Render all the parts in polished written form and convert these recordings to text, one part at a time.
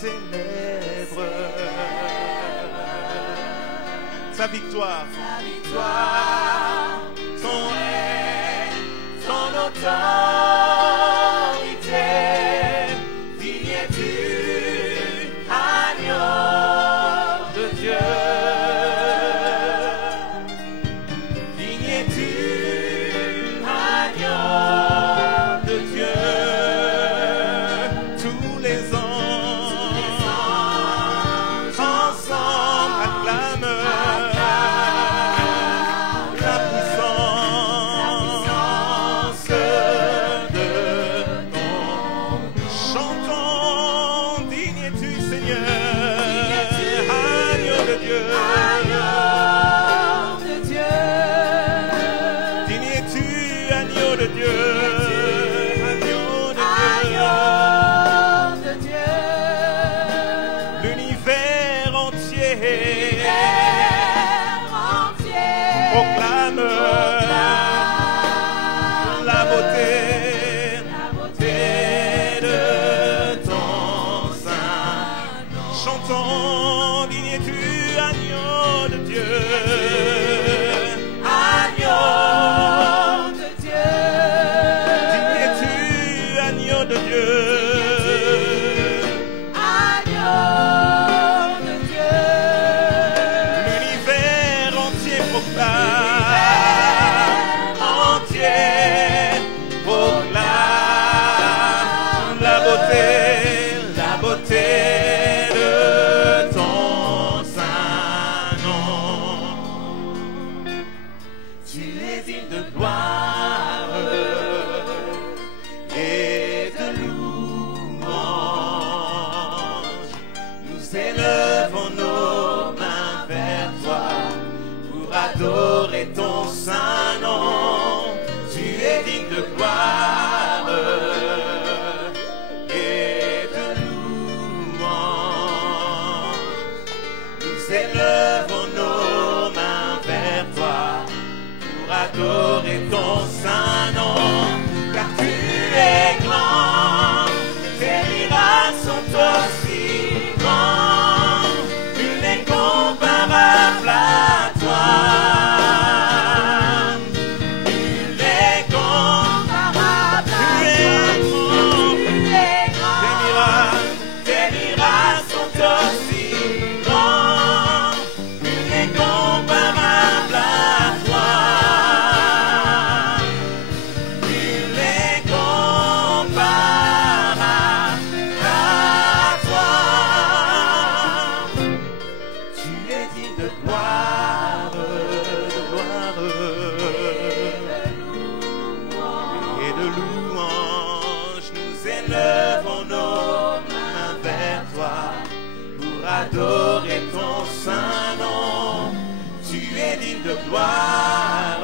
célèbre sa victoire, son règne, son autorité. Digne es-tu, agneau de Dieu. Digne es-tu, agneau de Dieu. Tous les anges ensemble acclament la puissance de ton. Chantons, digne es-tu, Seigneur, agneau de Dieu. Digne es-tu, agneau de Dieu. L'univers entier proclame la beauté de ton sein. Chantons, digne es-tu, agneau de Dieu. Agneau de Dieu. Digne es-tu, agneau de Dieu. La beauté de ton saint nom. Tu es digne de gloire et de louange. Nous élevons nos mains vers toi pour adorer ton saint nom. Tu es digne de gloire. Élevons nos mains vers toi pour adorer ton saint nom, car tu es grand, tes miracles sont aussi grands, nul n'est comparable à toi. Nul n'est comparable à toi. Tes miracles sont aussi adorer ton saint nom. Tu es digne de gloire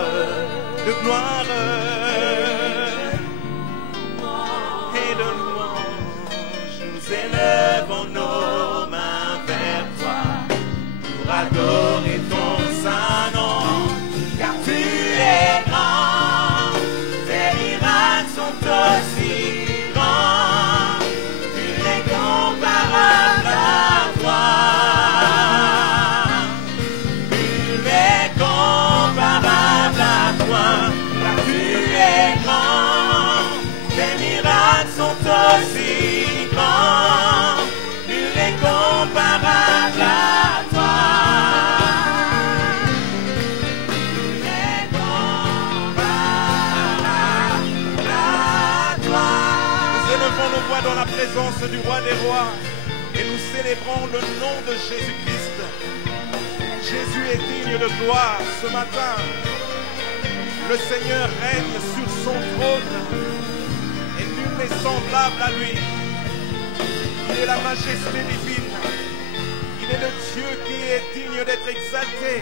et de louange. Nous élevons nos mains vers toi pour adorer ton saint nom, car tu es grand, tes miracles sont aussi grands, nul n'est comparable à toi. Nul n'est comparable à toi, car tu es grand, tes miracles sont aussi grands, nul n'est comparable à toi. Nul n'est comparable à toi. Nous élevons nos voix dans la présence du roi des rois et nous célébrons le nom de Jésus-Christ. Jésus est digne de gloire ce matin. Le Seigneur règne sur son trône et nul n'est semblable à lui. Il est la majesté divine. Il est le Dieu qui est digne d'être exalté.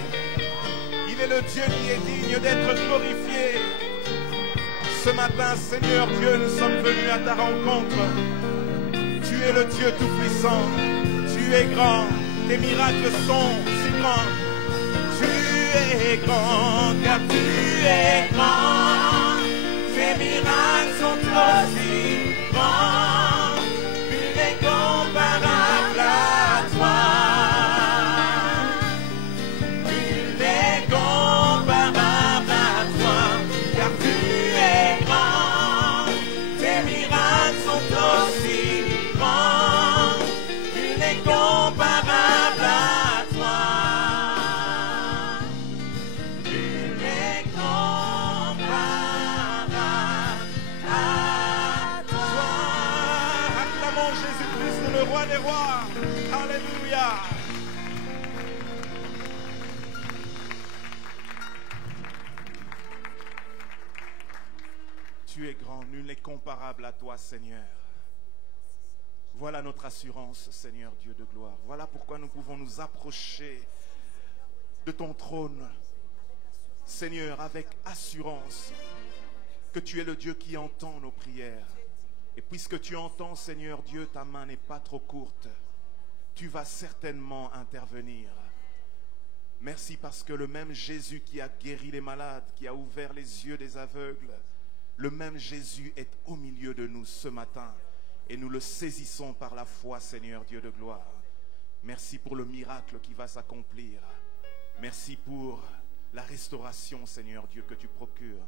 Il est le Dieu qui est digne d'être glorifié. Ce matin, Seigneur Dieu, nous sommes venus à ta rencontre. Tu es le Dieu tout-puissant. Tu es grand. Tes miracles sont si grands. Tu es grand, car tu es grand. Tes miracles sont aussi grands. Nul n'est comparable. comparable à toi, Seigneur. Voilà notre assurance, Seigneur Dieu de gloire. Voilà pourquoi nous pouvons nous approcher de ton trône, Seigneur, avec assurance que tu es le Dieu qui entend nos prières. Et puisque tu entends, Seigneur Dieu, ta main n'est pas trop courte. Tu vas certainement intervenir. Merci parce que le même Jésus qui a guéri les malades, qui a ouvert les yeux des aveugles, le même Jésus est au milieu de nous ce matin. Et nous le saisissons par la foi, Seigneur Dieu de gloire. Merci pour le miracle qui va s'accomplir. Merci pour la restauration, Seigneur Dieu, que tu procures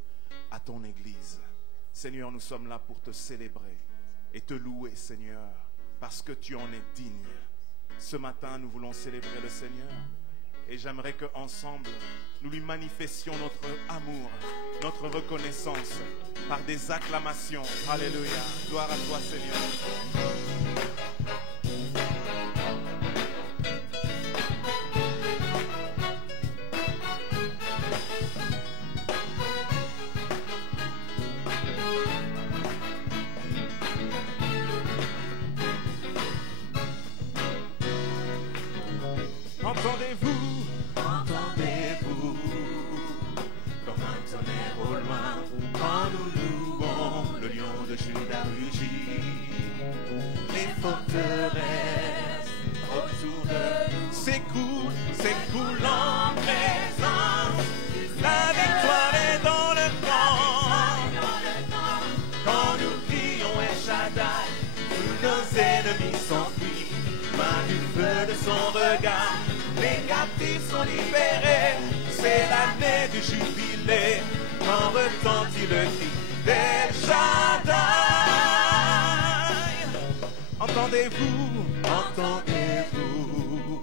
à ton Église. Seigneur, nous sommes là pour te célébrer et te louer, Seigneur, parce que tu en es digne. Ce matin, nous voulons célébrer le Seigneur et j'aimerais qu'ensemble, nous lui manifestions notre amour, notre reconnaissance par des acclamations. Alléluia. Gloire à toi, Seigneur. Entendez-vous, entendez-vous, comme un tonnerre au loin, quand nous louons le lion de Juda rugit. Les forteresses autour de nous s'écoulent en présence. La victoire est dans le camp. Quand nous crions El Shaddai, tous nos ennemis s'enfuient. Loin du feu de son regard, les captifs sont libérés. C'est l'année du jubilé, quand retentit le cri d'El Shaddai. Entendez-vous, entendez-vous,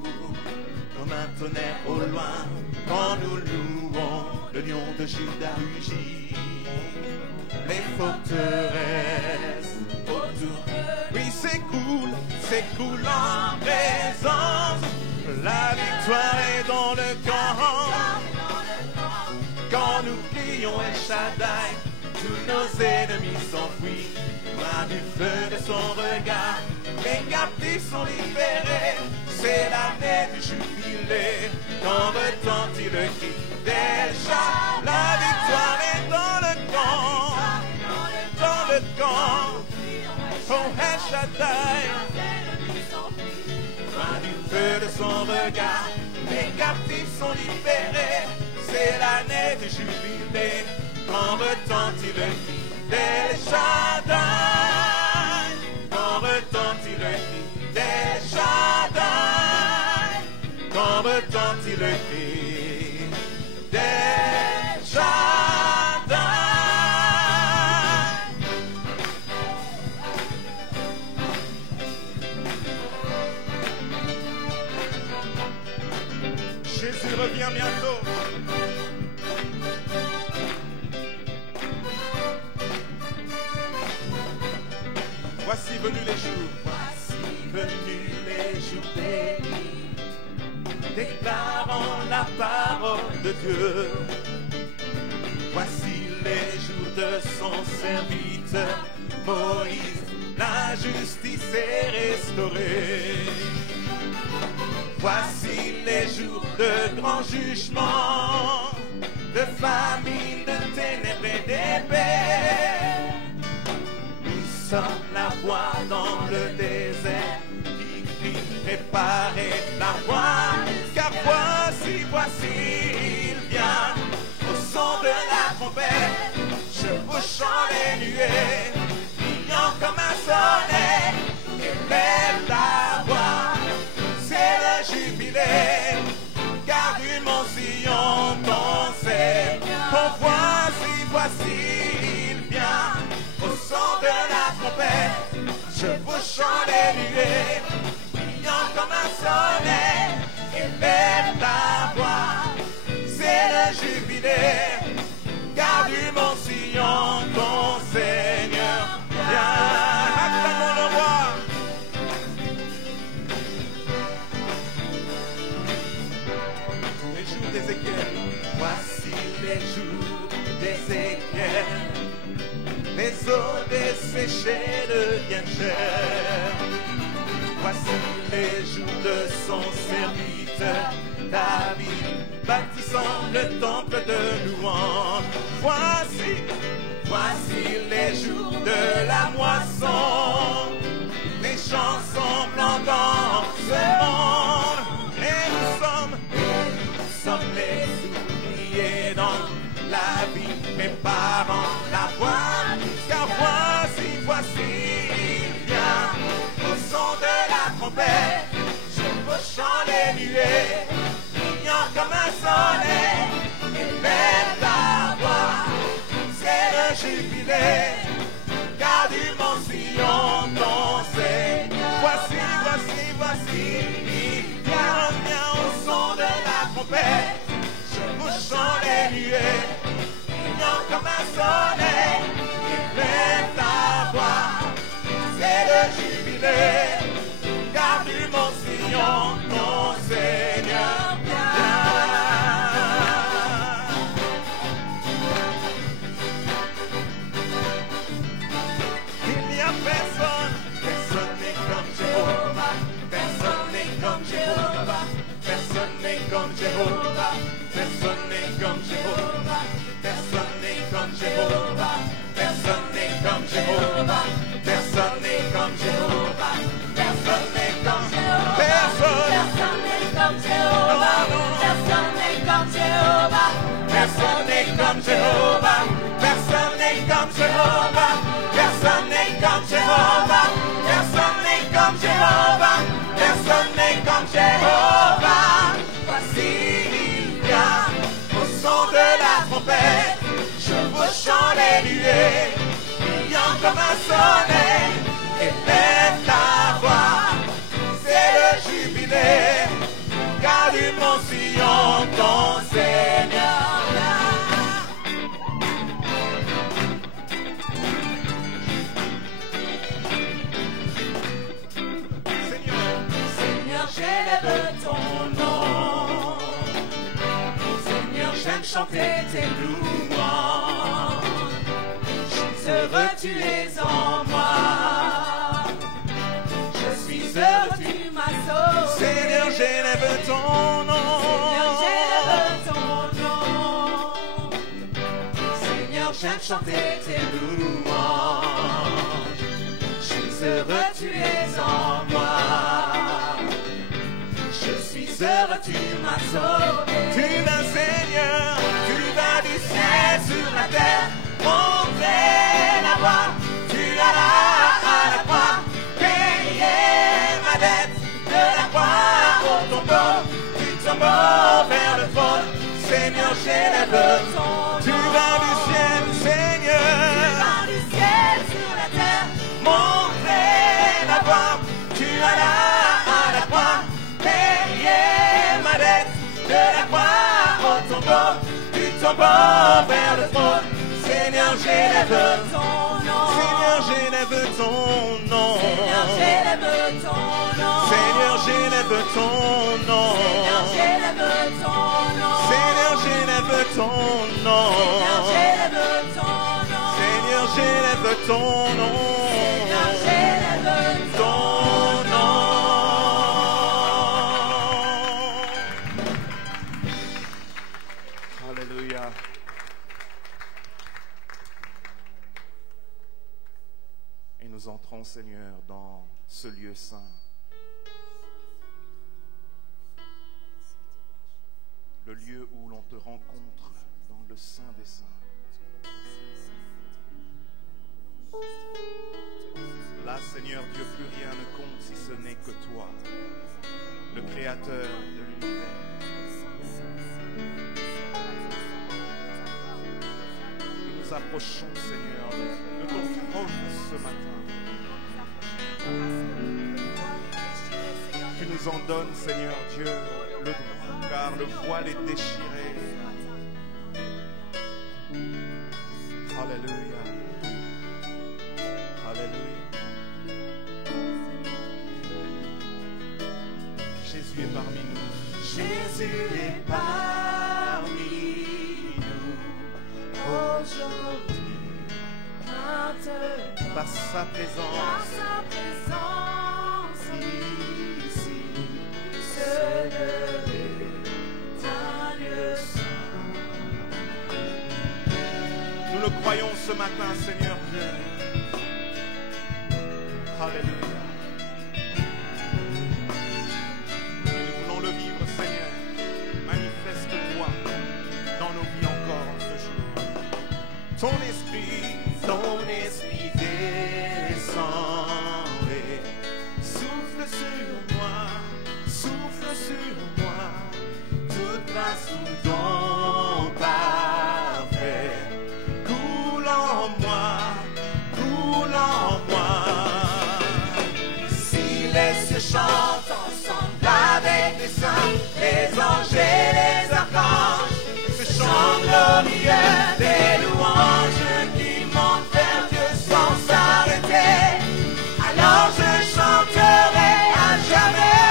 comme un tonnerre au loin, quand nous louons le lion de Juda rugit. Les forteresses autour, oui, s'écoule en présence. La victoire est dans le camp. Quand nous crions El Shaddai, tous nos ennemis s'enfuient. Loin du feu de son regard, les captifs sont libérés. C'est l'année du jubilé, quand retentit le cri d'El Shaddai. La victoire est dans le camp, dans le camp. Oh El Shaddai, loin du feu de son regard, les captifs sont libérés. C'est l'année du jubilé, quand retentit le cri d'El Shaddai. Quand retentit le cri d'El Shaddai. Quand retentit le cri d'El Shaddai. Jésus revient bientôt. Voici venus les jours. Voici venus les jours bénis, déclarant la parole de Dieu. Voici les jours de son serviteur Moïse, la justice est restaurée. Voici les jours de grand jugement, de famine, de ténèbres et d'épée. Nous sommes la voix dans le désert qui crie, préparez la voie, car voici il vient. Au son de la trompette, chevauchant les nuées, brillant comme un soleil, élève la voix. C'est le jubilé, car du mont Sion ton Seigneur. Oh, voici il vient. Au son de la trompette, chevauchant les nuées, brillant comme un soleil, élève ta voix. C'est le jubilé, car du mont Sion ton Seigneur vient. Acclamons le roi. D'Ézéchiel. Voici les jours d'Ézéchiel, les eaux desséchées deviennent chères. Voici les jours de son serviteur David, bâtissant le temple de louange. Voici les jours de la moisson, les champs semblent dans ce monde. Et nous sommes les oubliés dans la vie, mes parents la voient, car voici, il vient au son de la trompette, chevauchant les nuées, brillant comme un soleil, élève ta voix, c'est le jubilé, car du mont Sion ton Seigneur. Voici, il vient au son de la trompette, chevauchant les nuées, brillant comme un soleil, élève ta voix, c'est le jubilé, car du mont Sion ton Seigneur vient. Il n'y a personne n'est comme Jéhovah, personne n'est comme Jéhovah, personne n'est comme Jéhovah, personne n'est comme Jéhovah, personne n'est comme Jéhovah, personne n'est comme Jéhovah, personne n'est comme Jéhovah, personne n'est comme Jéhovah, personne n'est comme Jéhovah, personne n'est comme Jéhovah, personne n'est comme Jéhovah, personne n'est comme Jéhovah, personne n'est comme Jéhovah, personne n'est comme Jéhovah, personne n'est comme Jéhovah. Voici il vient au son de la trompette, chevauchant les nuées, brillant comme un soleil, élève ta voix, c'est le jubilé, car du mont Sion ton Seigneur vient. Seigneur, j'élève ton nom. Seigneur, j'aime chanter tes louanges. Je suis heureux, tu es en moi. Je suis heureux, tu m'as sauvé. Seigneur, j'élève ton nom. Seigneur, j'élève ton nom. Seigneur, j'aime chanter tes louanges. Je suis heureux, tu es en moi. Je suis heureux, tu m'as sauvé. Tu vas, Seigneur, tu vas du ciel sur la terre, montrer la voie. Tu as là à la croix payé ma dette, de la croix au tombeau. Tu tombes vers le trône, Seigneur, j'élève ton nom. Tu vas du ciel, Seigneur, tu vas du ciel sur la terre, montrer la voie. Tu as là à la croix payé ma dette, de la croix au tombeau. Tu tombes vers le trône, Seigneur, j'élève ton nom. Seigneur, j'élève ton nom. Seigneur, j'élève ton nom. Seigneur, j'élève ton nom. Seigneur, j'élève ton nom. Seigneur, j'élève ton nom. Seigneur, j'élève ton nom. Seigneur, j'élève ton nom. Alléluia. Et nous entrons, Seigneur, dans ce lieu saint. Le lieu où l'on te rencontre dans le Saint des Saints. Là, Seigneur Dieu, plus rien ne compte si ce n'est que toi, le Créateur de l'univers. Nous nous approchons, Seigneur, de ton trône ce matin. Tu nous en donnes, Seigneur Dieu, le droit, car le voile est déchiré. Alléluia. Alléluia. Jésus est parmi nous. Jésus est parmi nous aujourd'hui, maintenant. par sa présence ici, ce lieu est un lieu saint. Nous le croyons ce matin, Seigneur Dieu. Alléluia. Et nous voulons le vivre, Seigneur. Manifeste-toi dans nos vies encore en ce jour. Ton esprit descend et souffle sur moi, toute grâce, tout don parfait, coule en moi. Si les cieux chantent ensemble avec les saints, les anges et les archanges, ce chant glorieux des louanges qui montent vers Dieu sans s'arrêter, alors je chanterai à jamais.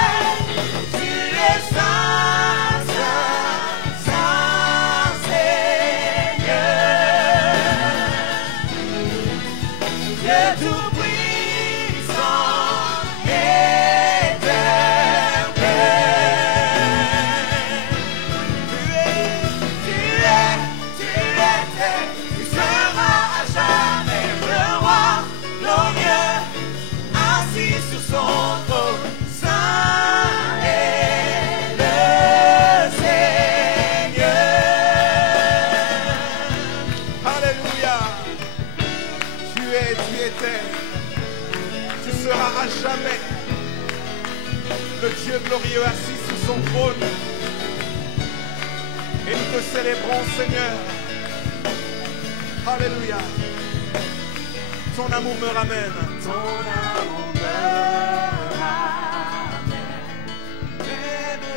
Tu es saint, saint, saint Seigneur, Dieu tout-puissant, éternel. Tu seras à jamais le roi glorieux, assis sur son trône. Saint est le Seigneur. Alléluia. Tu étais, tu seras à jamais le Dieu glorieux assis sur son trône. Et nous te célébrons, Seigneur. Alléluia. Ton amour me ramène. Ton amour me ramène. Près de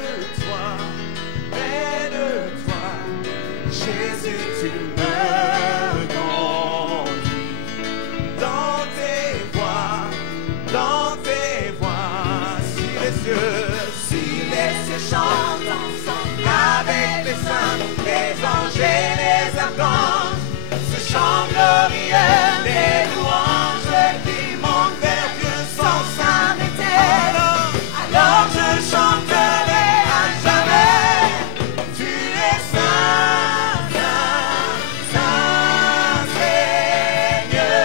toi, Jésus, tu me conduis dans tes voies. Si les cieux chantent ensemble avec les saints, les anges et les archanges, ce chant glorieux des louanges qui montent vers Dieu sans s'arrêter, alors je chanterai à jamais. Tu es saint, saint, saint Seigneur,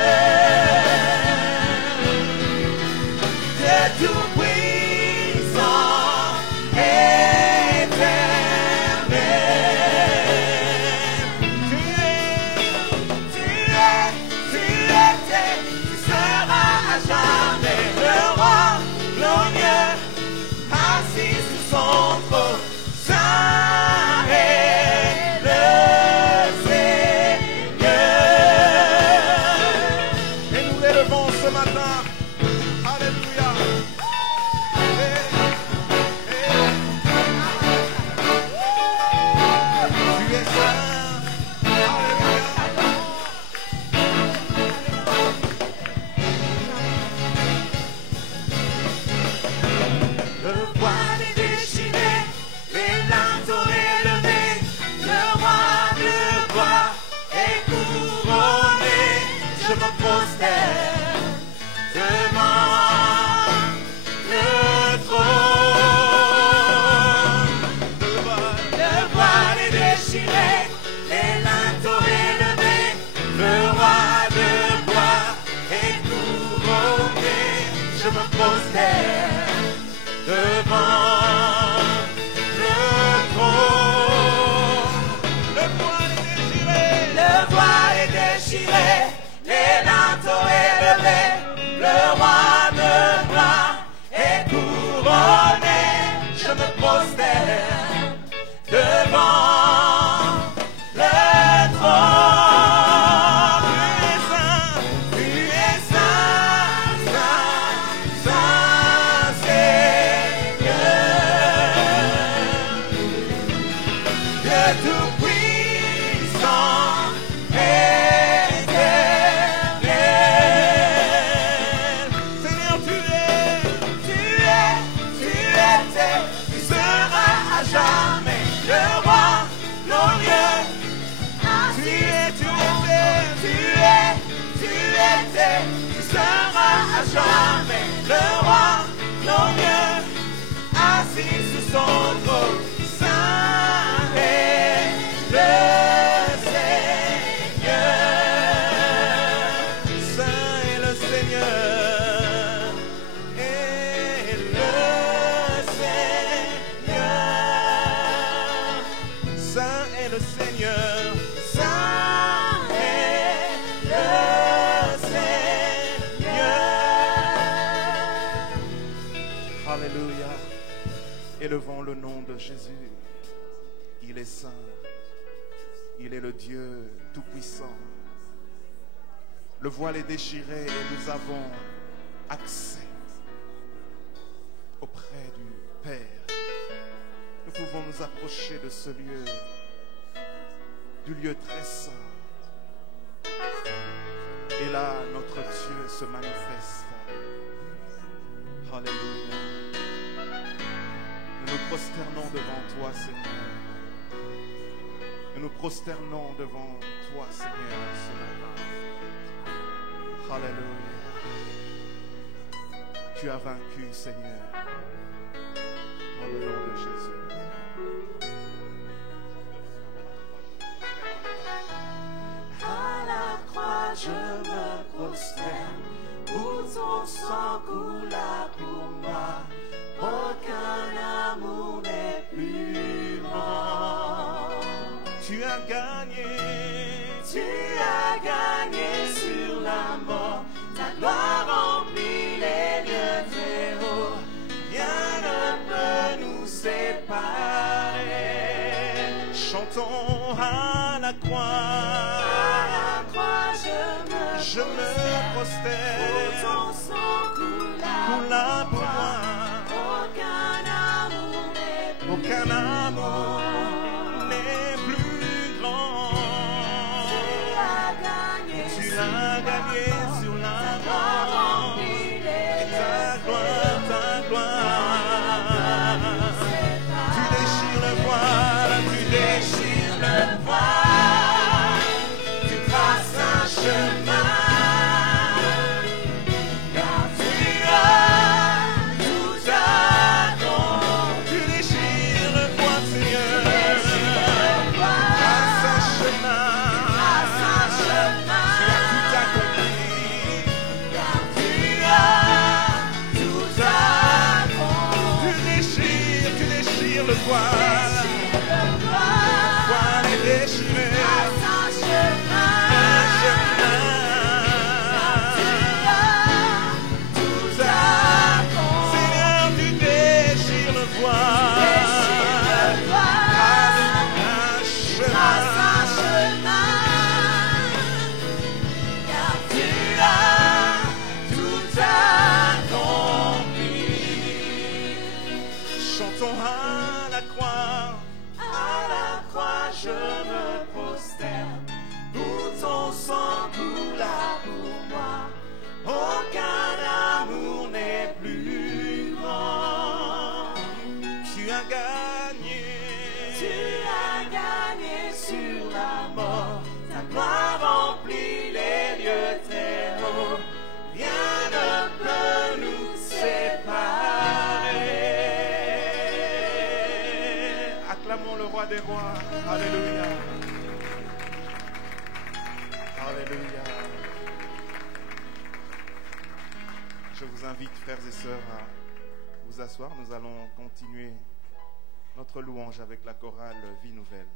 Dieu tout-puissant, le Seigneur. Saint est le Seigneur. Alléluia. Élevons le nom de Jésus. Il est saint. Il est le Dieu tout-puissant. Le voile est déchiré et nous avons accès auprès du Père. Nous pouvons nous approcher de ce lieu, du lieu très saint. Et là, notre Dieu se manifeste. Alléluia. Nous nous prosternons devant toi, Seigneur. Nous nous prosternons devant toi, Seigneur, ce matin. Alléluia. Tu as vaincu, Seigneur. Dans le nom de Jésus. À la croix, je me prosterne, où ton sang coula pour moi. Aucun amour n'est plus grand. Tu as gagné. Tu as gagné sur la mort. Ta gloire remplit les lieux très hauts. Rien ne peut nous séparer. Chantons à la croix. À la croix, je me prosterne. Où ton sang coula pour moi. Aucun amour n'est plus grand. Tu as gagné sur la mort. Et ta gloire. Tu déchires le voile, tu déchires le voile. Tu traces un chemin. Des rois. Alléluia. Alléluia. Je vous invite, frères et sœurs, à vous asseoir. Nous allons continuer notre louange avec la chorale Vie Nouvelle.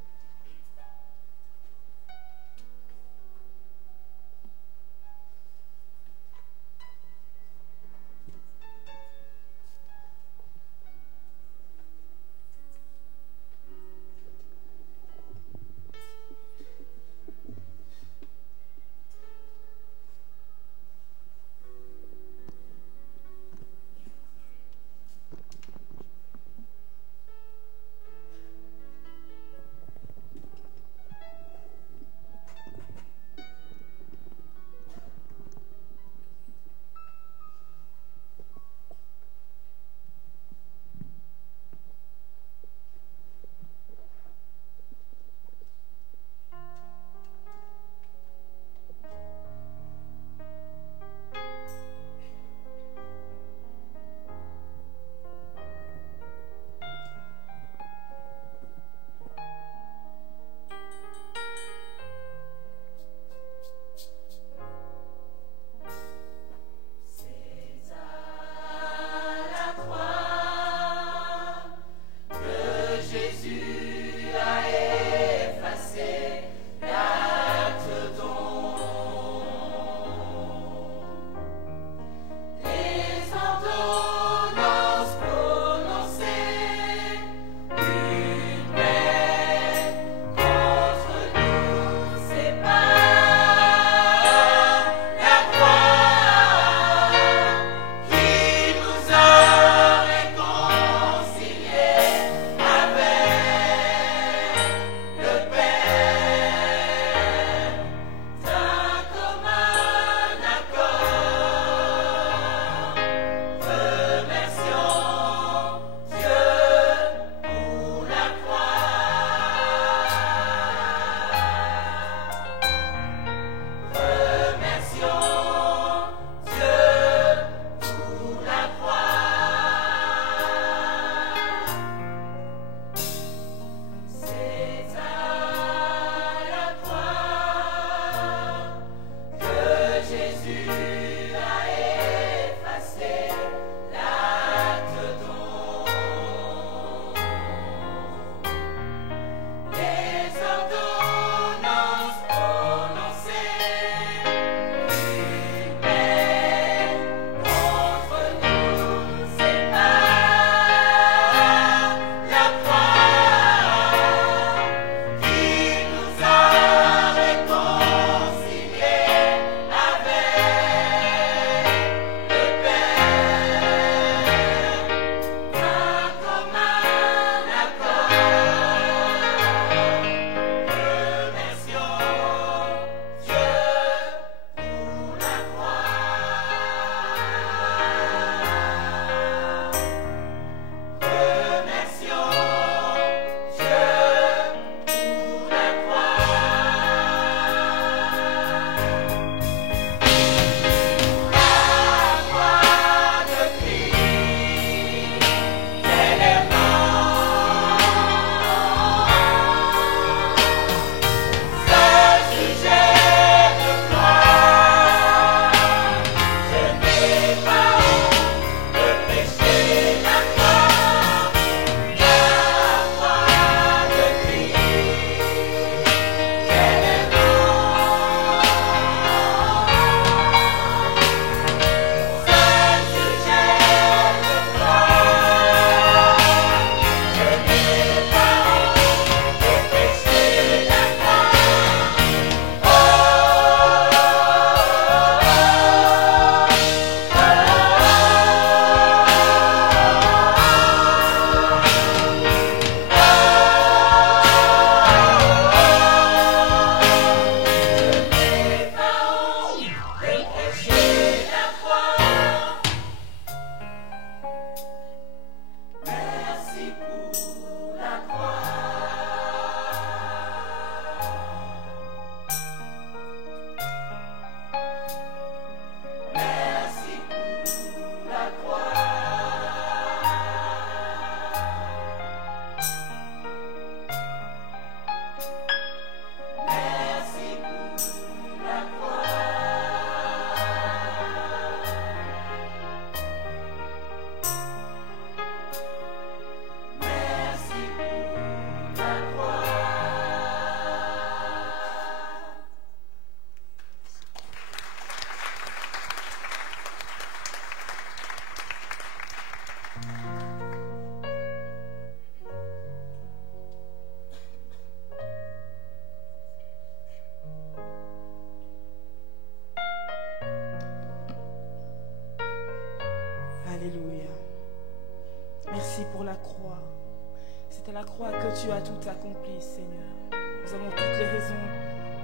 tu as tout accompli, Seigneur. Nous avons toutes les raisons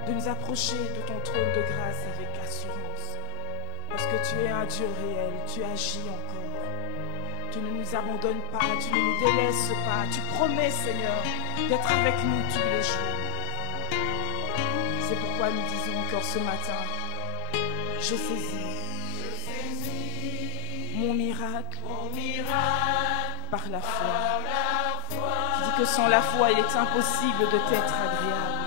de nous approcher de ton trône de grâce avec assurance. Parce que tu es un Dieu réel, tu agis encore. Tu ne nous abandonnes pas, tu ne nous délaisses pas. Tu promets, Seigneur, d'être avec nous tous les jours. C'est pourquoi nous disons encore ce matin, je saisis mon miracle par la foi. Tu dis que sans la foi, il est impossible de t'être agréable.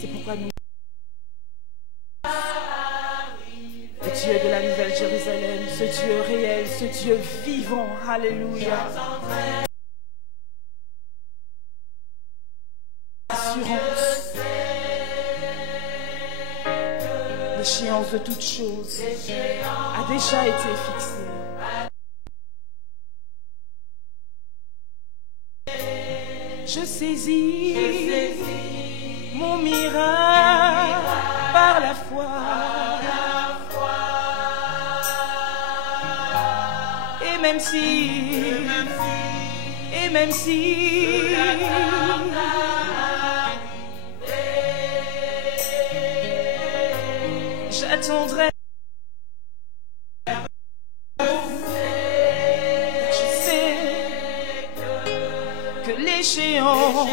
C'est pourquoi nous... Le Dieu de la Nouvelle Jérusalem, ce Dieu réel, ce Dieu vivant, alléluia. Assurance. L'échéance de toutes choses a déjà été fixée. Je saisis mon miracle par la foi. Et même si j'attendrai, je sais que l'échéance,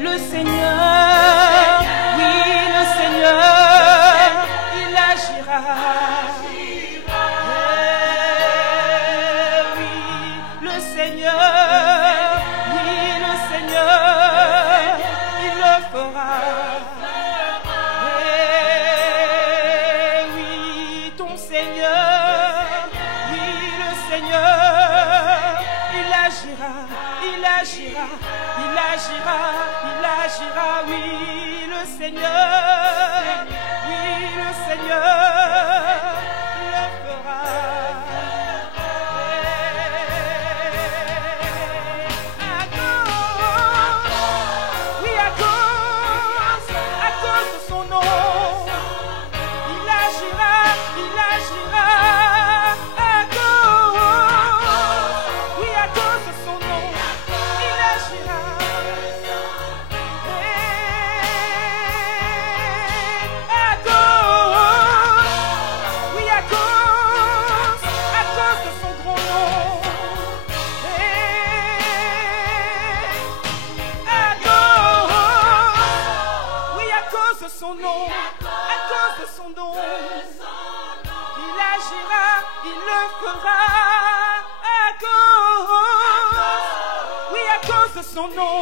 le Seigneur, oui, le Seigneur, il agira. Oui, le Seigneur, il le fera. Oui, ton Seigneur, oui, le Seigneur, il agira, oui, le Seigneur, le fera. À cause de son nom, il agira, à cause de son nom, il agira. À cause de son grand nom, à cause de son nom, il agira, il le fera. À cause de son nom,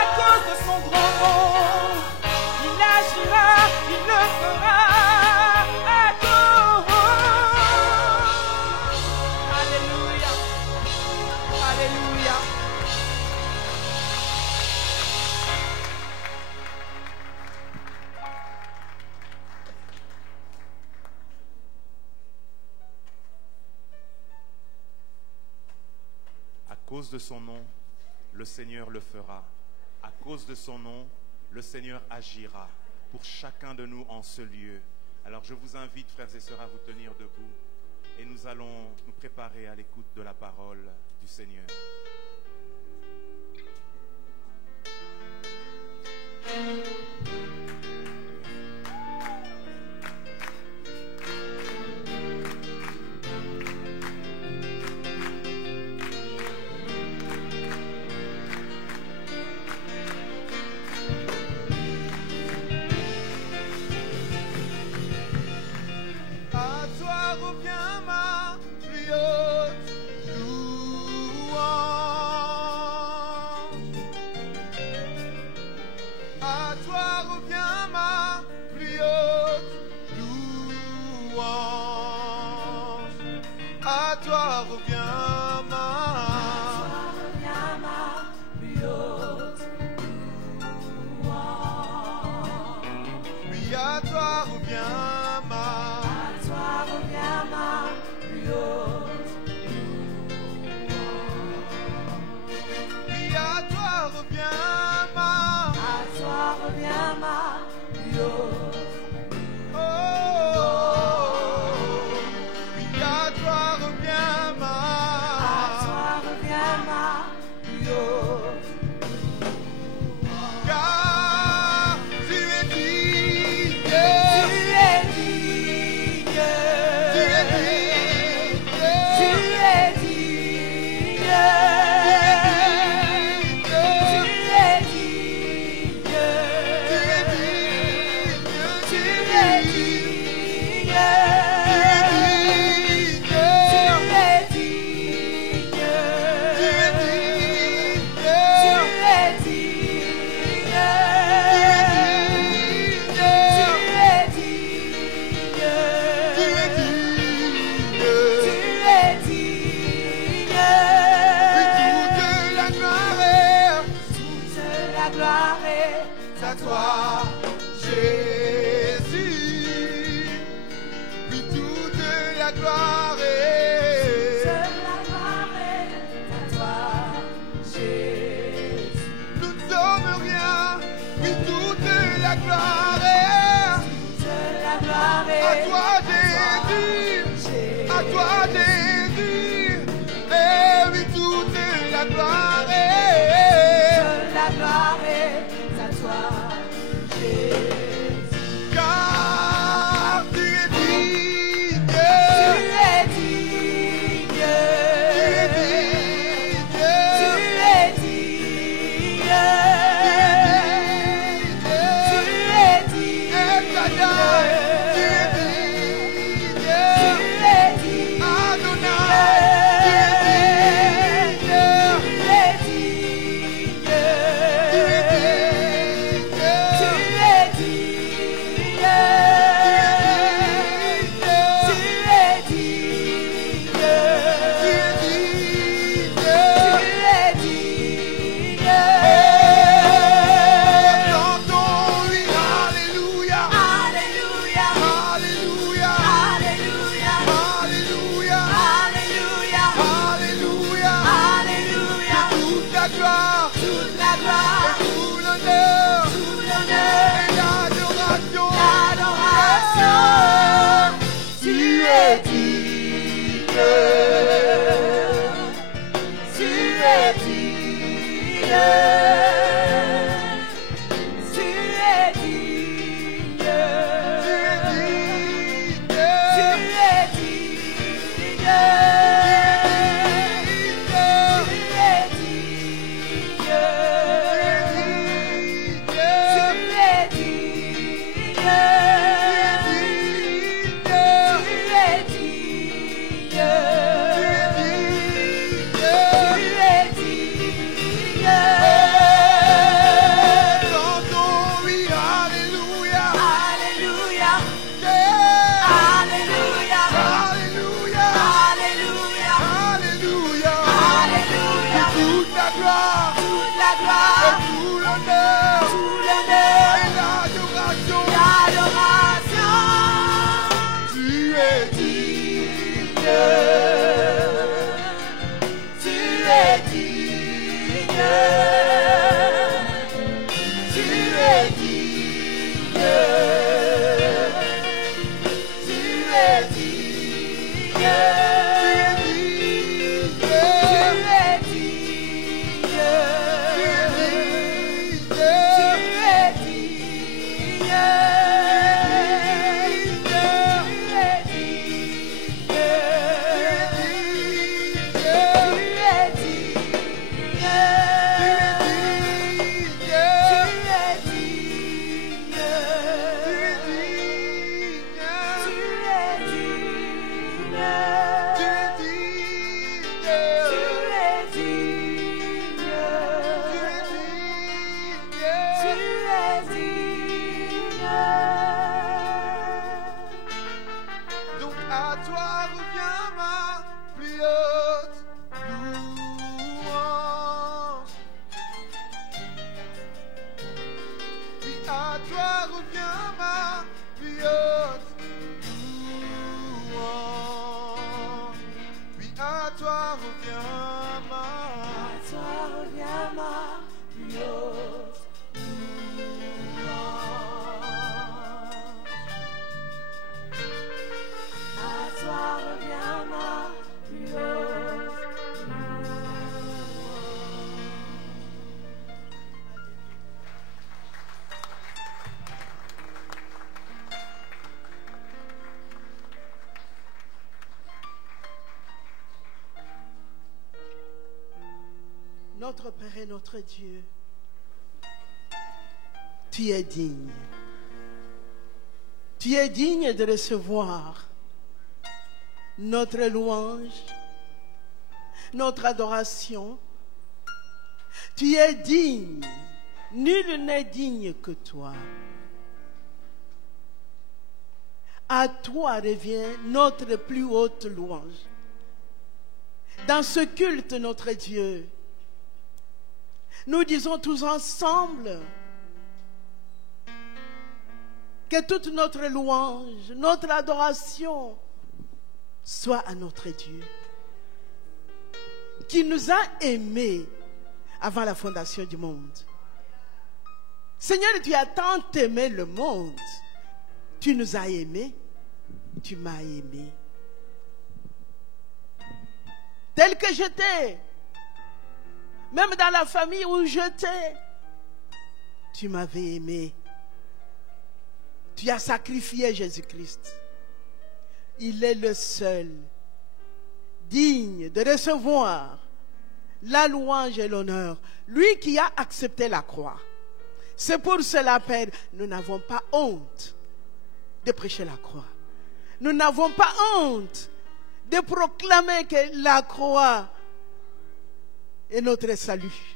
à cause de son grand nom, il agira, il le fera. Alléluia, alléluia. À cause de son nom, le Seigneur le fera. À cause de son nom, le Seigneur agira pour chacun de nous en ce lieu. Alors je vous invite, frères et sœurs, à vous tenir debout et nous allons nous préparer à l'écoute de la parole du Seigneur. À toi revient ma plus haute louange. À toi revient ma plus haute louange. À toi revient ma Plus haute louange. oui, à toi revient ma À toi revient ma plus haute à toi, Jésus. Oui, toute la gloire est à toi, Jésus. nous ne sommes rien. Oui, toute la gloire est à toi, Jésus. À toi, Jésus. Et oui, toute la gloire est à toi, Jésus. car tu es digne. Tu es digne. Tu es digne. Tu es digne. Notre Père et notre Dieu, tu es digne. Tu es digne de recevoir notre louange, notre adoration. Tu es digne. Nul n'est digne que toi. À toi revient notre plus haute louange. Dans ce culte, notre Dieu, nous disons tous ensemble, Que toute notre louange, notre adoration soit à notre Dieu, qui nous a aimés avant la fondation du monde. Seigneur, tu as tant aimé le monde. Tu nous as aimés. Tu m'as aimé. Tel que j'étais, même dans la famille où j'étais, tu m'avais aimé. Tu as sacrifié Jésus-Christ. Il est le seul digne de recevoir la louange et l'honneur. Lui qui a accepté la croix. C'est pour cela, Père, nous n'avons pas honte de prêcher la croix. Nous n'avons pas honte de proclamer que la croix est notre salut.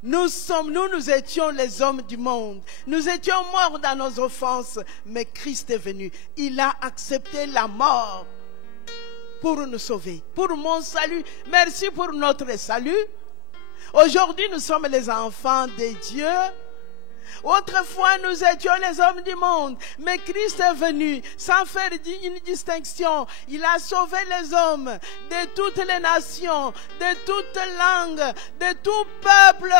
Nous étions les hommes du monde. Nous étions morts dans nos offenses, mais Christ est venu. Il a accepté la mort pour nous sauver, pour mon salut. Merci pour notre salut. Aujourd'hui, nous sommes les enfants de Dieu. Autrefois, nous étions les hommes du monde, mais Christ est venu sans faire une distinction. Il a sauvé les hommes de toutes les nations, de toutes langues, de tout peuple,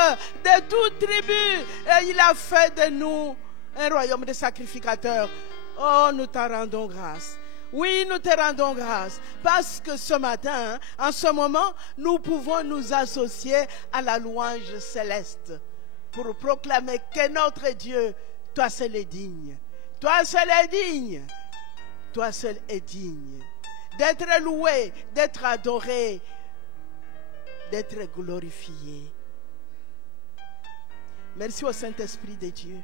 de toute tribu. Et il a fait de nous un royaume de sacrificateurs. Oh, nous te rendons grâce. Oui, nous te rendons grâce parce que ce matin, en ce moment, nous pouvons nous associer à la louange céleste pour proclamer que notre Dieu, toi seul est digne. Toi seul est digne. Toi seul est digne d'être loué, d'être adoré, d'être glorifié. Merci au Saint-Esprit de Dieu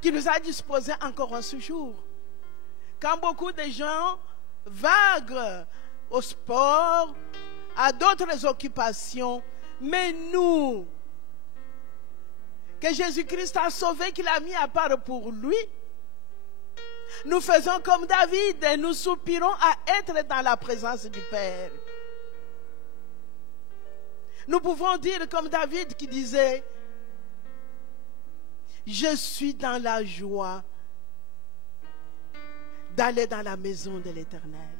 qui nous a disposés encore en ce jour. Quand beaucoup de gens vaguent au sport, à d'autres occupations, mais nous, que Jésus-Christ a sauvé, qu'il a mis à part pour lui, nous faisons comme David et nous soupirons à être dans la présence du Père. Nous pouvons dire comme David qui disait, je suis dans la joie d'aller dans la maison de l'Éternel.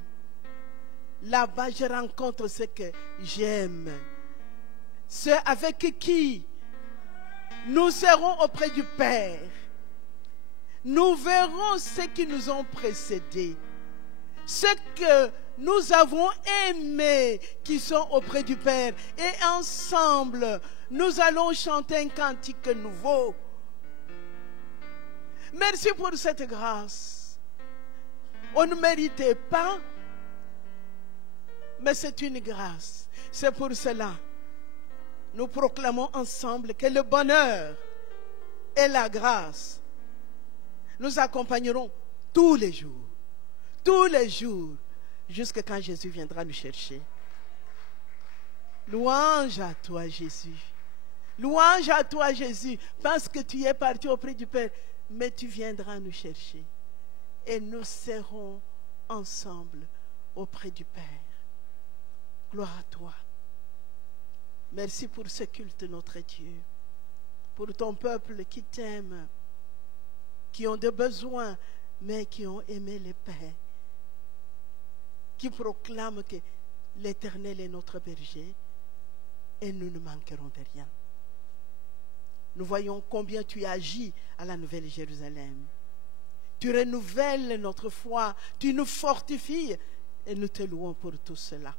Là-bas, je rencontre ce que j'aime. Ceux avec qui nous serons auprès du Père. Nous verrons ceux qui nous ont précédés. Ceux que nous avons aimés qui sont auprès du Père. Et ensemble, nous allons chanter un cantique nouveau. Merci pour cette grâce. On ne méritait pas, mais c'est une grâce. C'est pour cela nous proclamons ensemble que le bonheur et la grâce nous accompagneront tous les jours, jusqu'à quand Jésus viendra nous chercher. Louange à toi, Jésus. Louange à toi, Jésus, parce que tu es parti auprès du Père, mais tu viendras nous chercher. Et nous serons ensemble auprès du Père. Gloire à toi. Merci pour ce culte, notre Dieu. Pour ton peuple qui t'aime, qui ont des besoins, mais qui ont aimé les Pères. Qui proclament que l'Éternel est notre berger et nous ne manquerons de rien. Nous voyons combien tu agis à la Nouvelle Jérusalem. Tu renouvelles notre foi, tu nous fortifies et nous te louons pour tout cela.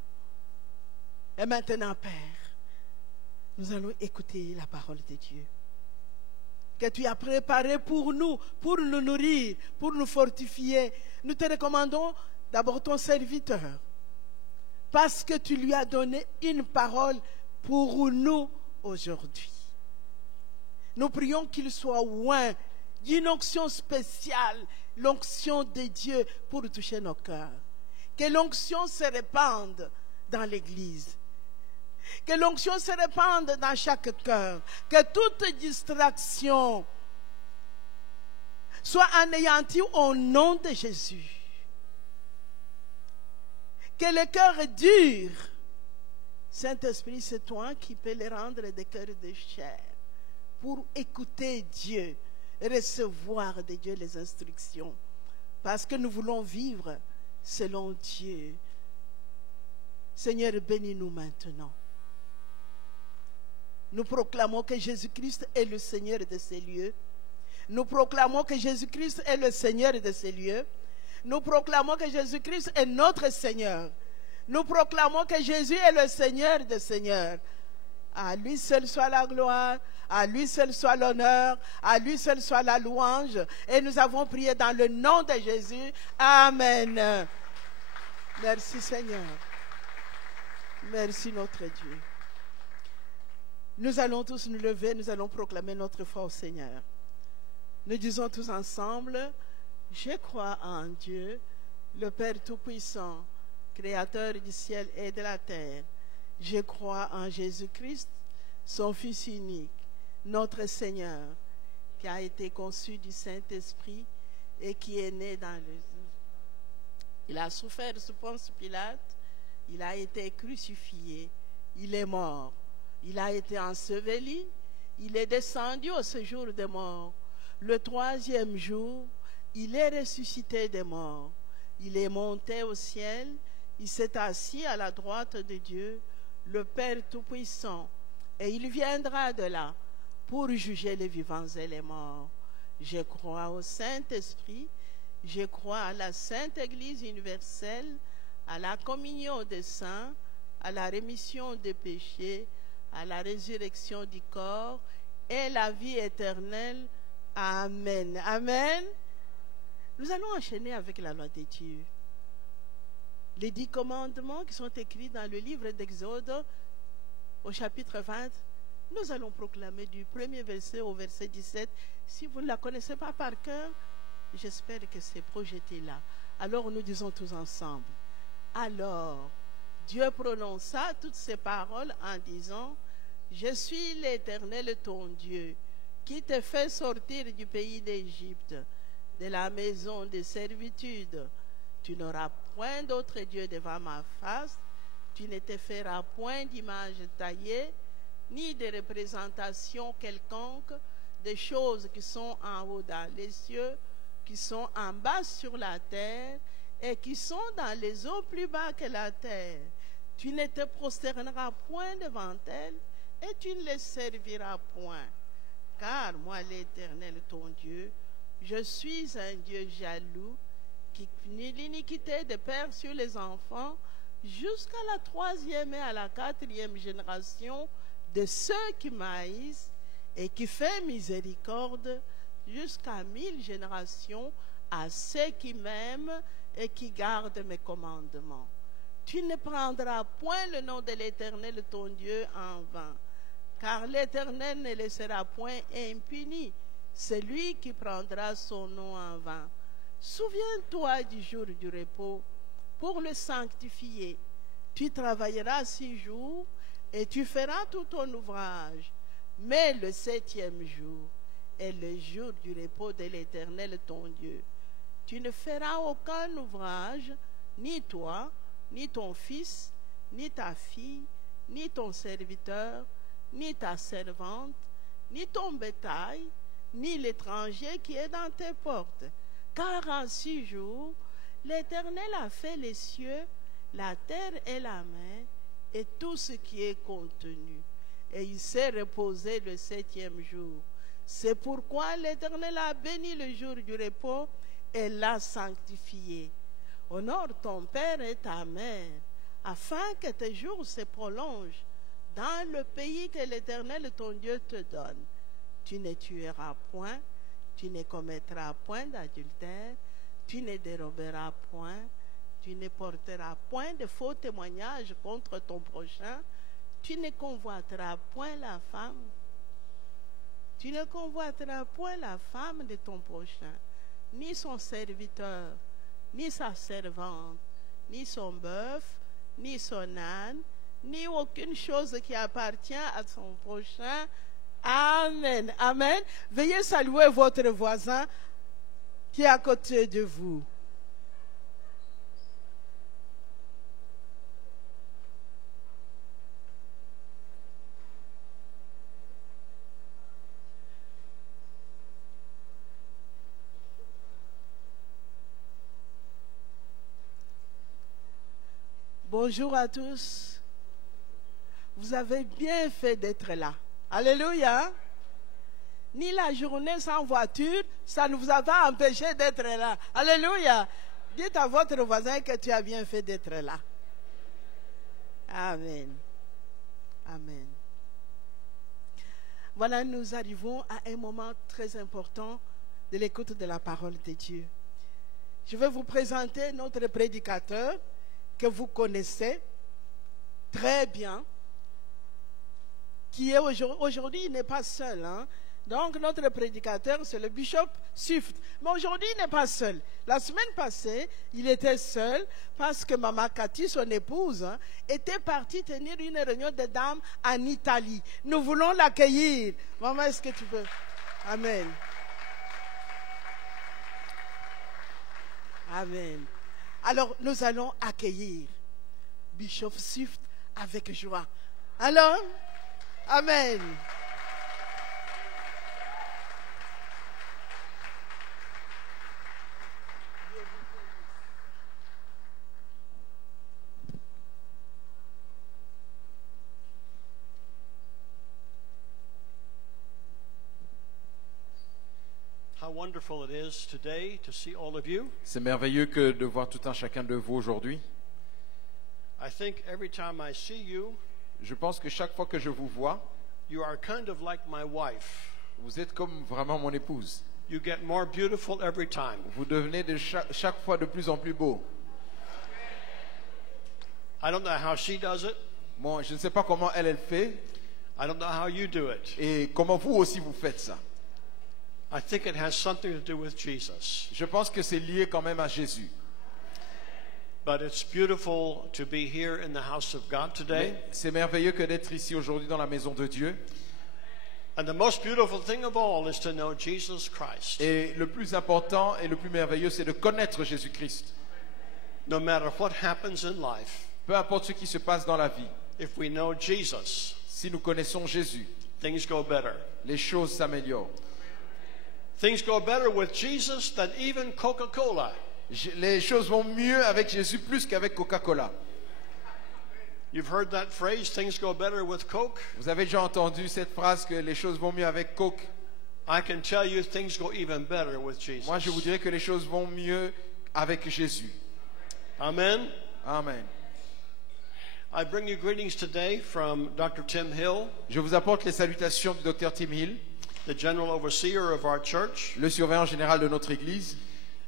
Et maintenant, Père, nous allons écouter la parole de Dieu que tu as préparée pour nous nourrir, pour nous fortifier. Nous te recommandons d'abord ton serviteur, parce que tu lui as donné une parole pour nous aujourd'hui. Nous prions qu'il soit oint d'une onction spéciale, l'onction de Dieu pour toucher nos cœurs. Que l'onction se répande dans l'Église. Que l'onction se répande dans chaque cœur. Que toute distraction soit anéantie au nom de Jésus. Que le cœur est dur. Saint-Esprit, c'est toi qui peux les rendre des cœurs de chair pour écouter Dieu. recevoir de Dieu les instructions. Parce que nous voulons vivre selon Dieu. Seigneur, bénis-nous maintenant. Nous proclamons que Jésus-Christ est le Seigneur de ces lieux. Nous proclamons que Jésus-Christ est le Seigneur de ces lieux. Nous proclamons que Jésus-Christ est notre Seigneur. Nous proclamons que Jésus est le Seigneur des Seigneurs. À lui seul soit la gloire, à lui seul soit l'honneur, à lui seul soit la louange. Et nous avons prié dans le nom de Jésus. Amen. Merci Seigneur. Merci notre Dieu. Nous allons tous nous lever, nous allons proclamer notre foi au Seigneur. Nous disons tous ensemble, je crois en Dieu, le Père Tout-Puissant, Créateur du ciel et de la terre. Je crois en Jésus-Christ, son Fils unique, notre Seigneur, qui a été conçu du Saint-Esprit et qui est né dans le... Il a souffert sous Ponce Pilate, il a été crucifié, il est mort, il a été enseveli, il est descendu au séjour des morts. Le troisième jour, il est ressuscité des morts. Il est monté au ciel, il s'est assis à la droite de Dieu, le Père Tout-Puissant, et il viendra de là pour juger les vivants et les morts. Je crois au Saint-Esprit, je crois à la Sainte Église universelle, à la communion des saints, à la rémission des péchés, à la résurrection du corps et la vie éternelle. Amen. Amen. Nous allons enchaîner avec la loi de Dieu. Les 10 commandements qui sont écrits dans le livre d'Exode au chapitre 20, nous allons proclamer du premier verset au verset 17. Si vous ne la connaissez pas par cœur, j'espère que c'est projeté là. Alors nous disons tous ensemble. Alors, Dieu prononça toutes ces paroles en disant, « Je suis l'Éternel ton Dieu, qui te fait sortir du pays d'Égypte, de la maison de servitude. Tu n'auras point d'autre Dieu devant ma face, tu ne te feras point d'image taillée, ni de représentation quelconque des choses qui sont en haut dans les cieux, qui sont en bas sur la terre, et qui sont dans les eaux plus bas que la terre. Tu ne te prosterneras point devant elles, et tu ne les serviras point. Car moi, l'Éternel, ton Dieu, je suis un Dieu jaloux, qui punit l'iniquité des pères sur les enfants, jusqu'à la 3e et à la 4e génération de ceux qui m'haïssent, et qui fait miséricorde jusqu'à 1000 générations à ceux qui m'aiment et qui gardent mes commandements. Tu ne prendras point le nom de l'Éternel ton Dieu en vain, car l'Éternel ne laissera point impuni celui qui prendra son nom en vain. Souviens-toi du jour du repos pour le sanctifier. Tu travailleras 6 jours et tu feras tout ton ouvrage. Mais le 7e jour est le jour du repos de l'Éternel ton Dieu. Tu ne feras aucun ouvrage, ni toi, ni ton fils, ni ta fille, ni ton serviteur, ni ta servante, ni ton bétail, ni l'étranger qui est dans tes portes. Car en 6 jours, l'Éternel a fait les cieux, la terre et la mer, et tout ce qui est contenu. Et il s'est reposé le 7e jour. C'est pourquoi l'Éternel a béni le jour du repos et l'a sanctifié. Honore ton père et ta mère, afin que tes jours se prolongent dans le pays que l'Éternel ton Dieu te donne. Tu ne tueras point, tu ne commettras point d'adultère, tu ne déroberas point, tu ne porteras point de faux témoignages contre ton prochain, tu ne convoiteras point la femme, tu ne convoiteras point la femme de ton prochain, ni son serviteur, ni sa servante, ni son bœuf, ni son âne, ni aucune chose qui appartient à son prochain. Amen. Amen. Veuillez saluer votre voisin qui est à côté de vous. Bonjour à tous. Vous avez bien fait d'être là. Alléluia. Ni la journée sans voiture, ça ne vous a pas empêché d'être là. Alléluia. Dites à votre voisin que tu as bien fait d'être là. Amen. Amen. Voilà, nous arrivons à un moment très important de l'écoute de la parole de Dieu. Je vais vous présenter notre prédicateur que vous connaissez très bien, qui est aujourd'hui, il n'est pas seul. Donc notre prédicateur, c'est le bishop Swift. Mais aujourd'hui, il n'est pas seul. La semaine passée, il était seul parce que Maman Cathy, son épouse, était partie tenir une réunion de dames en Italie. Nous voulons l'accueillir. Maman, est-ce que tu peux? Amen. Amen. Alors, nous allons accueillir Bishop Swift avec joie. Alors, amen. How wonderful it is today to see all of you. C'est merveilleux que de voir tout un chacun de vous aujourd'hui. I think every time I see you, Je pense que chaque fois que je vous vois, you are kind of like my wife. vous êtes comme vraiment mon épouse. You get more beautiful every time. Vous devenez de chaque fois de plus en plus beau. I don't know how she does it. Bon, je ne sais pas comment elle fait I don't know how you do it. et comment vous aussi vous faites ça. I think it has something to do with Jesus. Je pense que c'est lié quand même à Jésus. But it's beautiful to be here in the house of God today. Mais c'est merveilleux que d'être ici aujourd'hui dans la maison de Dieu. And the most beautiful thing of all is to know Jesus Christ. Et le plus important et le plus merveilleux, c'est de connaître Jésus-Christ. No matter what happens in life, Peu importe ce qui se passe dans la vie, if we know Jesus, si nous connaissons Jésus, things go better. les choses s'améliorent. Things go better with Jesus than even Coca-Cola. Les choses vont mieux avec Jésus plus qu'avec Coca-Cola. You've heard that phrase, things go better with Coke? Vous avez déjà entendu cette phrase que les choses vont mieux avec Coke? I can tell you things go even better with Jesus. Moi, je vous dirais que les choses vont mieux avec Jésus. Amen. Amen. I bring you greetings today from Dr. Tim Hill, Je vous apporte les salutations du Dr. Tim Hill, the general overseer of our church. le surveillant général de notre église.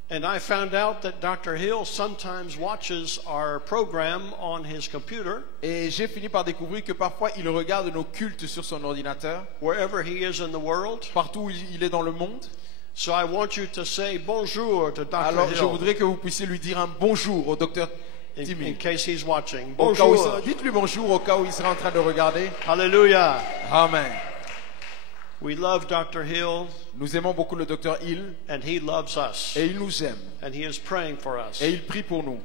And I found out that Dr. Hill sometimes watches our program on his computer, Et j'ai fini par découvrir que parfois il regarde nos cultes sur son ordinateur, wherever he is in the world. partout où il est dans le monde. So I want you to say bonjour to Dr. Alors je Hill voudrais que vous puissiez lui dire un bonjour au Dr. Tim in Hill. case he's watching. Au cas où il Bonjour. sera- Dites-lui bonjour au cas où il sera en train de regarder. Hallelujah. Amen. We love Dr. Hill, Nous aimons beaucoup le Dr. Hill and he loves us, et il nous aime and he is praying for us. et il prie pour nous.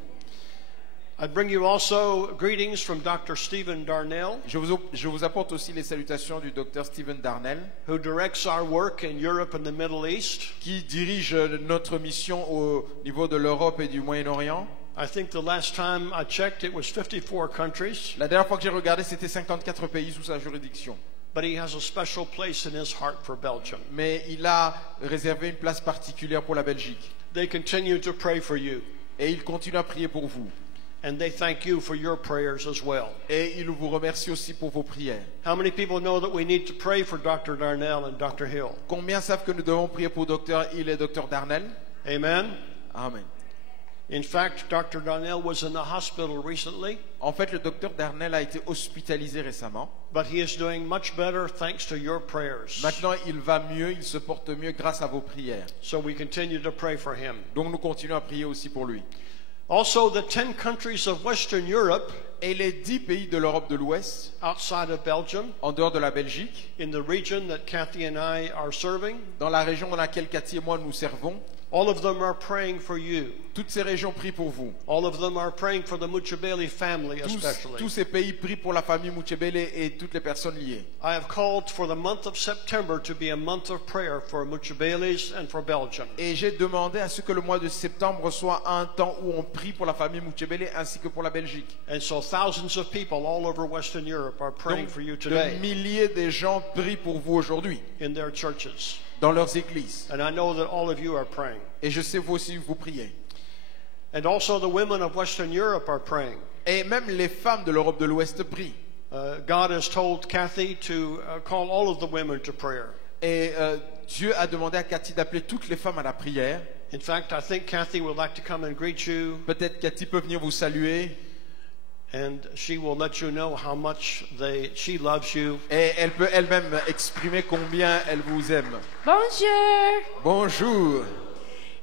I bring you also greetings from Dr. Stephen Darnell, Je vous apporte aussi les salutations du Dr. Stephen Darnell, who directs our work in Europe and the Middle East. qui dirige notre mission au niveau de l'Europe et du Moyen-Orient. I think the last time I checked, it was 54 countries, La dernière fois que j'ai regardé, c'était 54 pays sous sa juridiction. but he has a special place in his heart for Belgium. Mais il a réservé une place particulière pour la Belgique. They continue to pray for you, Et il continue à prier pour vous. and they thank you for your prayers as well. Et il vous remercie aussi pour vos prières. How many people know that we need to pray for Dr. Darnell and Dr. Hill? Combien savent que nous devons prier pour Dr. Hill et Dr. Darnell? Amen. Amen. In fact, Dr. Darnell was in the hospital recently, En fait, le Dr. Darnell a été hospitalisé récemment. but he is doing much better thanks to your prayers. Maintenant, il va mieux, il se porte mieux grâce à vos prières. So we continue to pray for him. Donc nous continuons à prier aussi pour lui. Also, the 10 countries of Western Europe, Et les 10 pays de l'Europe de l'Ouest, outside of Belgium, en dehors de la Belgique, in the region that Kathy and I are serving, dans la région dans laquelle Cathy et moi nous servons, All of them are praying for you. Toutes ces régions prient pour vous. All of them are praying for the Muchebele family especially. Tous ces pays prient pour la famille Muchebele et toutes les personnes liées. I have called for the month of September to be a month of prayer for Muchebeles and for Belgium. Et j'ai demandé à ce que le mois de septembre soit un temps où on prie pour la famille Muchebele ainsi que pour la Belgique. And so thousands of people all over Western Europe are praying Donc, for you de today milliers de gens prient pour vous aujourd'hui in their churches. dans leurs églises. And I know that all of you are praying. Et je sais vous aussi vous priez. And also the women of Western Europe are praying. Et même les femmes de l'Europe de l'Ouest prient. God has told Kathy to call all of the women to prayer. Et Dieu a demandé à Cathy d'appeler toutes les femmes à la prière. In fact, I think Kathy would like to come and greet you, Peut-être Cathy peut venir vous saluer. and she will let you know how much she loves you. Et elle peut elle-même exprimer combien elle vous aime. Bonjour. Bonjour.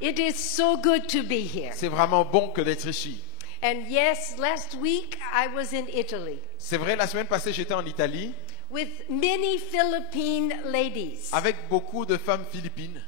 It is so good to be here. C'est vraiment bon que d'être ici. And yes, last week I was in Italy C'est vrai, la semaine passée, j'étais en Italie with many Philippine ladies. avec beaucoup de femmes philippines.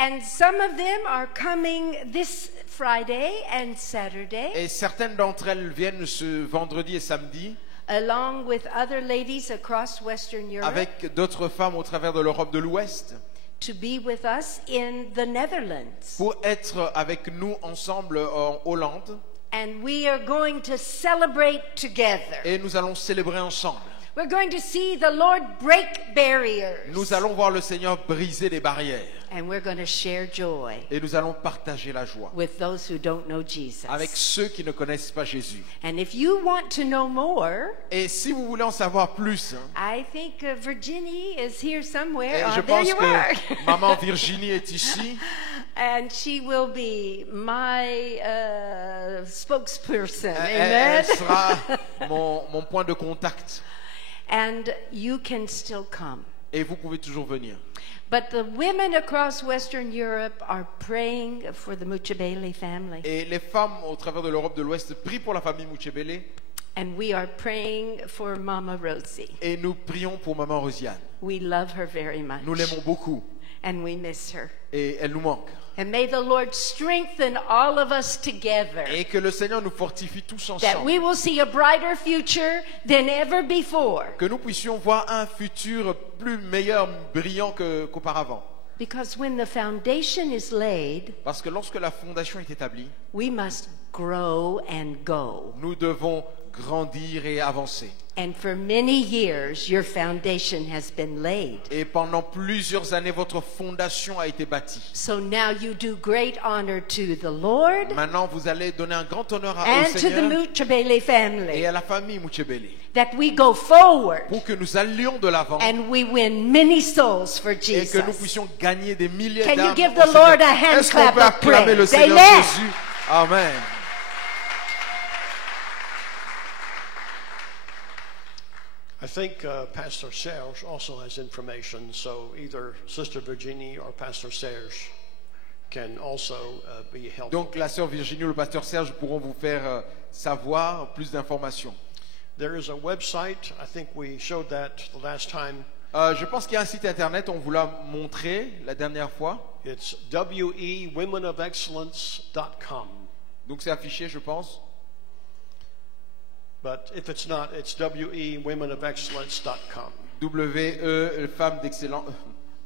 And some of them are coming this Friday and Saturday, Et certaines d'entre elles viennent ce vendredi et samedi along with other ladies across Western Europe, avec d'autres femmes au travers de l'Europe de l'Ouest to be with us in the Netherlands. pour être avec nous ensemble en Hollande. And we are going to celebrate together. Et nous allons célébrer ensemble. We're going to see the Lord break barriers. Nous allons voir le Seigneur briser les barrières. And we're going to share joy Et nous allons partager la joie with those who don't know Jesus. avec ceux qui ne connaissent pas Jésus. And if you want to know more, Et si vous voulez en savoir plus, I think Virginie is here somewhere. et Oh, je there pense you are. que maman Virginie est ici. And she will be my spokesperson. Elle Amen. sera mon point de contact. And you can still come. Et vous pouvez toujours venir. But the women across Western Europe are praying for the Muchebele family. Et les femmes au travers de l'Europe de l'Ouest prient pour la famille Muchebele. And we are praying for Mama Rosie. Et nous prions pour maman Rosiane. We love her very much. Nous l'aimons beaucoup. And we miss her. Et elle nous manque. And may the Lord strengthen all of us together, Et que le Seigneur nous fortifie tous that ensemble. we will see a brighter future than ever before. Que nous puissions voir un futur plus meilleur, brillant qu'auparavant. Because when the foundation is laid, Parce que lorsque la fondation est établie, we must grow and go. nous devons grandir et avancer. And for many years, your foundation has been laid. Et pendant plusieurs années, votre fondation a été bâtie. So now you do great honor to the Lord Maintenant, vous allez donner un grand honneur au and to the Seigneur Muchebele et family, à la famille Muchebele that we go forward pour que nous allions de l'avant and we win many souls for et que nous Jesus. puissions gagner des milliers Can you d'âmes. give au the Seigneur. Lord a hand Est-ce qu'on clap peut of acclamer le praise? Seigneur Amen. Jésus? Amen. I think Pastor Serge also has information, so either Sister Virginie or Pastor Serge can also be helpful. Donc la sœur Virginie ou le pasteur Serge pourront vous faire savoir plus d'informations. There is a website, I think we showed that the last time. Je pense qu'il y a un site internet, on vous l'a montré la dernière fois. It's wewomenofexcellence.com. Donc c'est affiché, je pense. But if it's not, it's wewomenofexcellence.com. W-E, femme d'excellence.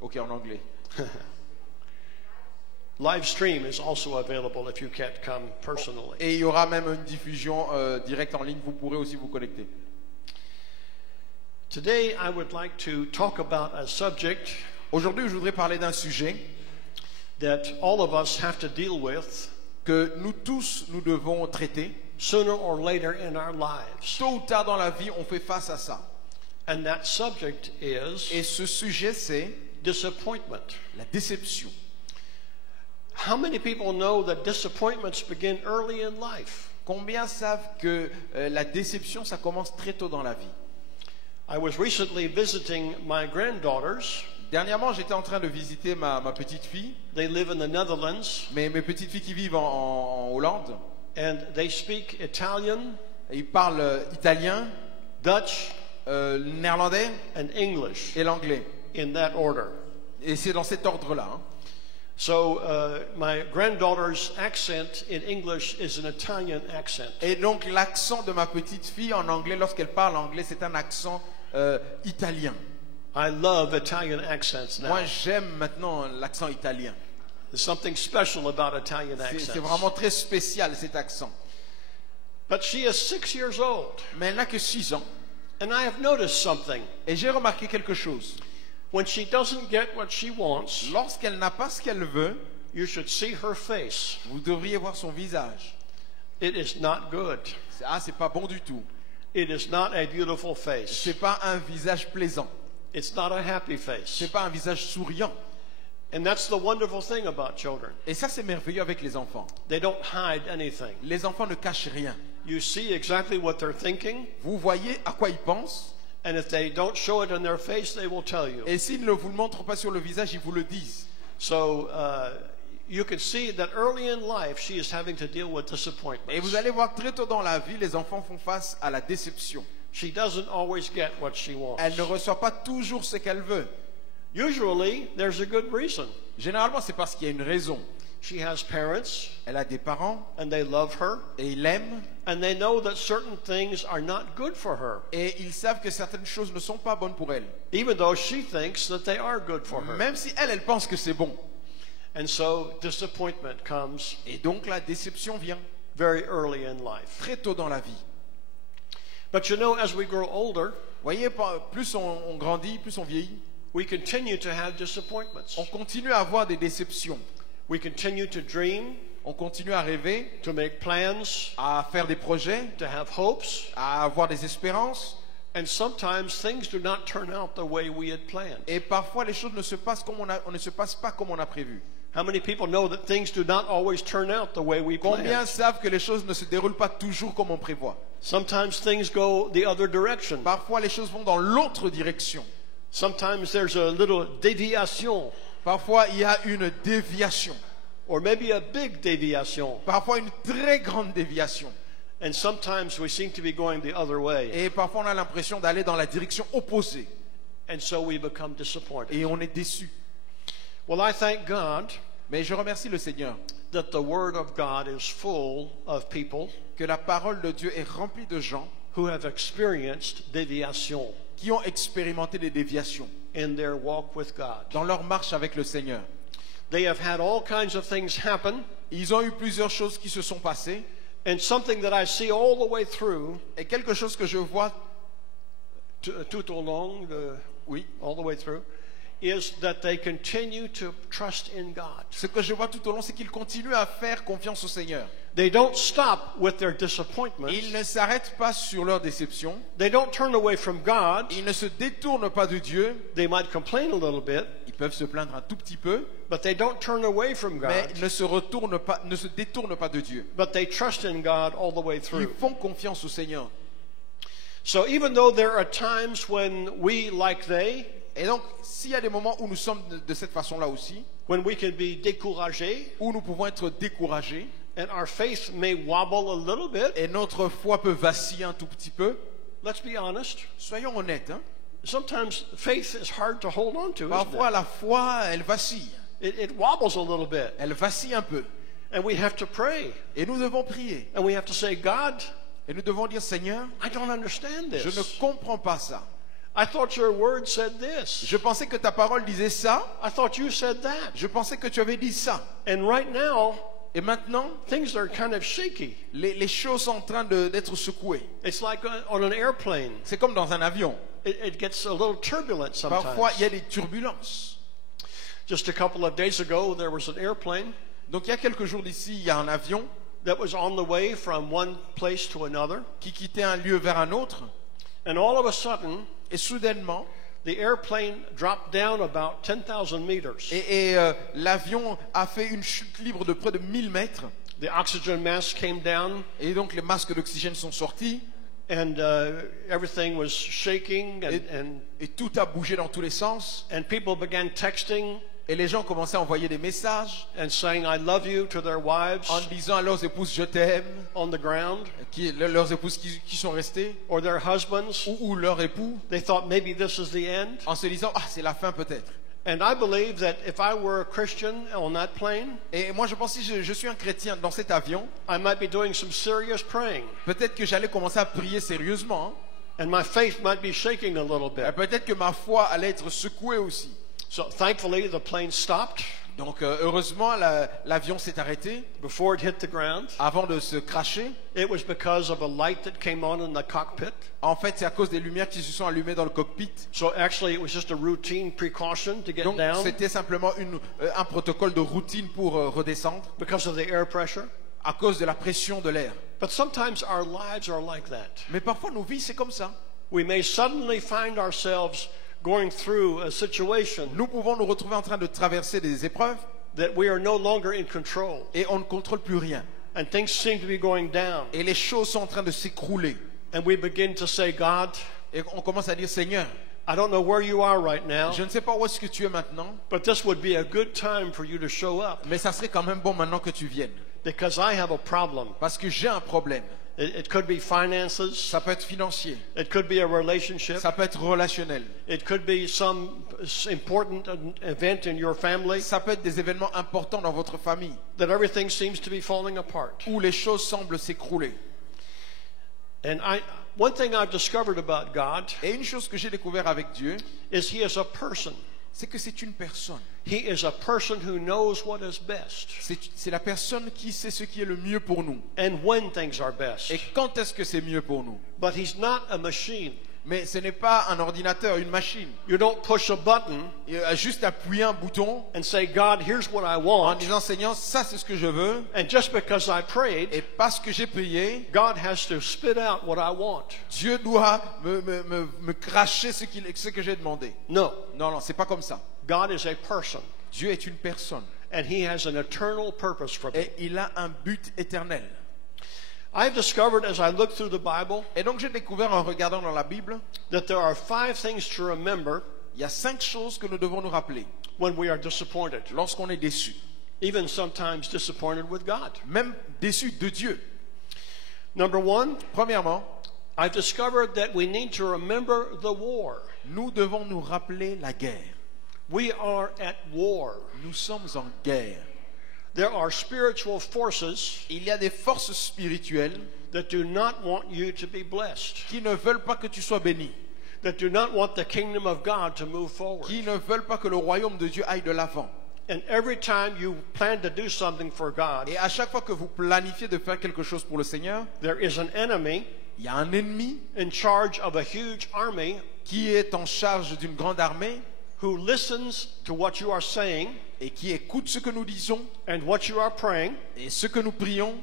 Ok, en anglais. Live stream is also available if you can't come personally. Et il y aura même une diffusion directe en ligne, vous pourrez aussi vous connecter. Today I would like to talk about a subject Aujourd'hui, je voudrais parler d'un sujet that all of us have to deal with que nous tous, nous devons traiter. sooner or later in our lives. Tôt ou tard dans la vie, on fait face à ça. And that subject is Et ce sujet, c'est disappointment. la déception. How many people know that disappointments begin early in life? Combien savent que la déception, ça commence très tôt dans la vie? I was recently visiting my granddaughters. Dernièrement, j'étais en train de visiter ma petite fille, They live in the Netherlands, mes petites filles qui vivent en Hollande. and they speak Italian, Ils parlent italien, Dutch, néerlandais and English et l'anglais. in that order. Et c'est dans cet ordre-là. Hein. So my granddaughter's accent in English is an Italian accent. Et donc l'accent de ma petite fille en anglais, lorsqu'elle parle anglais, c'est un accent italien. I love Italian accents now. Moi, j'aime maintenant l'accent italien. There's something special about Italian accents. C'est vraiment très spécial cet accent. But she is 6 years old, Mais elle n'a que 6 ans. and I have noticed something. Et j'ai remarqué quelque chose. When she doesn't get what she wants, Lorsqu'elle n'a pas ce qu'elle veut, you should see her face. vous devriez voir son visage. It is not good. C'est pas bon du tout. It is not a beautiful face. C'est pas un visage plaisant. It's not a happy face. C'est pas un visage souriant. And that's the wonderful thing about children. Et ça, c'est merveilleux avec les enfants. They don't hide anything. Les enfants ne cachent rien. You see exactly what they're thinking, Vous voyez à quoi ils pensent. and if they don't show it on their face, they will tell you. Et s'ils ne vous le montrent pas sur le visage, ils vous le disent. So you can see that early in life, she is having to deal with disappointments. Et vous allez voir très tôt dans la vie, les enfants font face à la déception. She doesn't always get what she wants. Elle ne reçoit pas toujours ce qu'elle veut. Usually, there's a good reason. Généralement, c'est parce qu'il y a une raison. She has parents, Elle a des parents and they love her, et ils l'aiment. and they know that certain things are not good for her, Et ils savent que certaines choses ne sont pas bonnes pour elle. even though she thinks that they are good for her. Même si elle pense que c'est bon. And so disappointment comes Et donc la déception vient very early in life. très tôt dans la vie. But you know, as we grow older, Vous voyez, plus on grandit, plus on vieillit, we continue to have disappointments. on continue à avoir des déceptions. We continue to dream, On continue à rêver, to make plans, à faire des projets, to have hopes, à avoir des espérances. and sometimes things do not turn out the way we had planned. Et parfois, les choses ne se passent on ne se passe pas comme on a prévu. How many people know that things do not always turn out the way we Combien planned? savent que les choses ne se déroulent pas toujours comme on prévoit? Sometimes things go the other direction. Parfois, les choses vont dans l'autre direction. Sometimes there's a little deviation, Parfois, il y a une déviation. or maybe a big deviation. Parfois, une très grande déviation. And sometimes we seem to be going the other way. Et parfois, on a l'impression d'aller dans la direction opposée. And so we become disappointed. Et on est déçu. Well, I thank God Mais je remercie le Seigneur that the Word of God is full of people que la parole de Dieu est remplie de gens who have experienced deviation qui ont expérimenté des déviations in their walk with God. dans leur marche avec le Seigneur. They have had all kinds of things happen, Ils ont eu plusieurs choses qui se sont passées. and something that I see all the way through, Et quelque chose que je vois, tout au long, oui, all the way through, is that they continue to trust in God. ce que je vois tout au long, c'est qu'ils continuent à faire confiance au Seigneur. They don't stop with their disappointments. Ils ne s'arrêtent pas sur leur déception. They don't turn away from God. Ils ne se détournent pas de Dieu. They might complain a little bit, Ils peuvent se plaindre un tout petit peu, but they don't turn away from mais God. ils ne se détournent pas de Dieu. But they trust in God all the way Ils through. font confiance au Seigneur. So even though there are times when we, like they, Et donc, s'il y a des moments où nous sommes de cette façon-là aussi, when we can be découragés, où nous pouvons être découragés, and our faith may wobble a little bit, et notre foi peut vaciller un tout petit peu, let's be honest, soyons honnêtes, hein. sometimes faith is hard to hold on to, isn't Parfois, it? la foi, elle vacille. It wobbles a little bit. Elle vacille un peu. And we have to pray. Et nous devons prier. And we have to say, God, Et nous devons dire, Seigneur, I don't understand je ne this. comprends pas ça. I thought your word said this. Je pensais que ta parole disait ça. I thought you said that. Je pensais que tu avais dit ça. And right now, Et maintenant, things are kind of shaky. les choses sont en train d'être secouées. It's like on an airplane. C'est comme dans un avion. It gets a little turbulent Parfois, il y sometimes. a des turbulences. Just a couple of days ago, there was an airplane Donc, il y a quelques jours d'ici, il y a un avion that was on the way from one place to another. qui quittait un lieu vers un autre. And all of a sudden, Et soudainement, the airplane dropped down about 10,000 meters. l'avion a fait une chute libre de près de 1000 mètres. The oxygen mask came down, Et donc, les masques d'oxygène sont sortis. and everything was shaking, Et tout a bougé dans tous les sens. and people began texting Et les gens commençaient à envoyer des messages and saying, I love you to their wives en disant à leurs épouses, je t'aime. on the ground, Leurs épouses qui sont restées. or their husbands. Ou leurs époux. They thought maybe this is the end. En se disant, ah, c'est la fin peut-être. And I believe that if I were a Christian on that plane, Et moi, je pense que si je suis un chrétien dans cet avion, I might be doing some serious praying. peut-être que j'allais commencer à prier sérieusement. And my faith might be shaking a little Et bit. peut-être que ma foi allait être secouée aussi. So thankfully, the plane stopped Donc, heureusement, l'avion s'est arrêté before it hit the ground. avant de se cracher. It was because of a light that came on in the cockpit. En fait, c'est à cause des lumières qui se sont allumées dans le cockpit. So actually, it was just a routine precaution to get Donc, down c'était simplement un protocole de routine pour redescendre because of the air pressure. à cause de la pression de l'air. But sometimes our lives are like that. Mais parfois, nos vies, c'est comme ça. We may suddenly find ourselves going through a situation Nous pouvons nous retrouver en train de traverser des épreuves that we are no longer in control, et on ne contrôle plus rien. and things seem to be going down. Et les choses sont en train de s'écrouler. And we begin to say, God, Et on commence à dire, Seigneur, I don't know where you are right now, je ne sais pas où est-ce que tu es maintenant, but this would be a good time for you to show up mais ça serait quand même bon maintenant que tu viennes. because I have a problem. Parce que j'ai un problème. It could be finances, Ça peut être financier, it could be a relationship, ça peut être relationnel, it could be some important event in your family ça peut être des événements importants dans votre famille that everything seems to be falling apart. où les choses semblent s'écrouler. And one thing I've discovered about God Et une chose que j'ai découvert avec Dieu, is He is a person. c'est que c'est une personne. He is a person who knows what is best C'est la personne qui sait ce qui est le mieux pour nous. and when things are best. Et quand est-ce que c'est mieux pour nous? But He's not a machine. Mais ce n'est pas un ordinateur, une machine. You don't push a button Il a juste appuyer un bouton and say, God, here's what I en want. disant, Seigneur, ça c'est ce que je veux. And just because I prayed, Et parce que j'ai prié, God has to spit out what I want. Dieu doit me cracher ce que j'ai demandé. No, Non, non, c'est pas comme ça. God is a person, Dieu est une personne. and He has an eternal purpose for me. Et il a un but éternel. I've discovered as I look through the Bible Et donc j'ai découvert en regardant dans la Bible, that there are 5 things to remember il y a 5 choses que nous devons nous rappeler when we are disappointed, lorsqu'on est déçu. even sometimes disappointed with God. Même déçu de Dieu. Number 1, Premièrement, I've discovered that we need to remember the war. nous devons nous rappeler la guerre. We are at war. Nous sommes en guerre. There are spiritual forces Il y a des forces spirituelles that do not want you to be blessed, qui ne veulent pas que tu sois béni, that do not want the kingdom of God to move forward. qui ne veulent pas que le royaume de Dieu aille de l'avant. And every time you plan to do something for God, Et à chaque fois que vous planifiez de faire quelque chose pour le Seigneur, there is an enemy il y a un ennemi in charge of a huge army qui est en charge d'une grande armée who listens to what you are saying et qui écoute ce que nous disons and what you are praying, et ce que nous prions,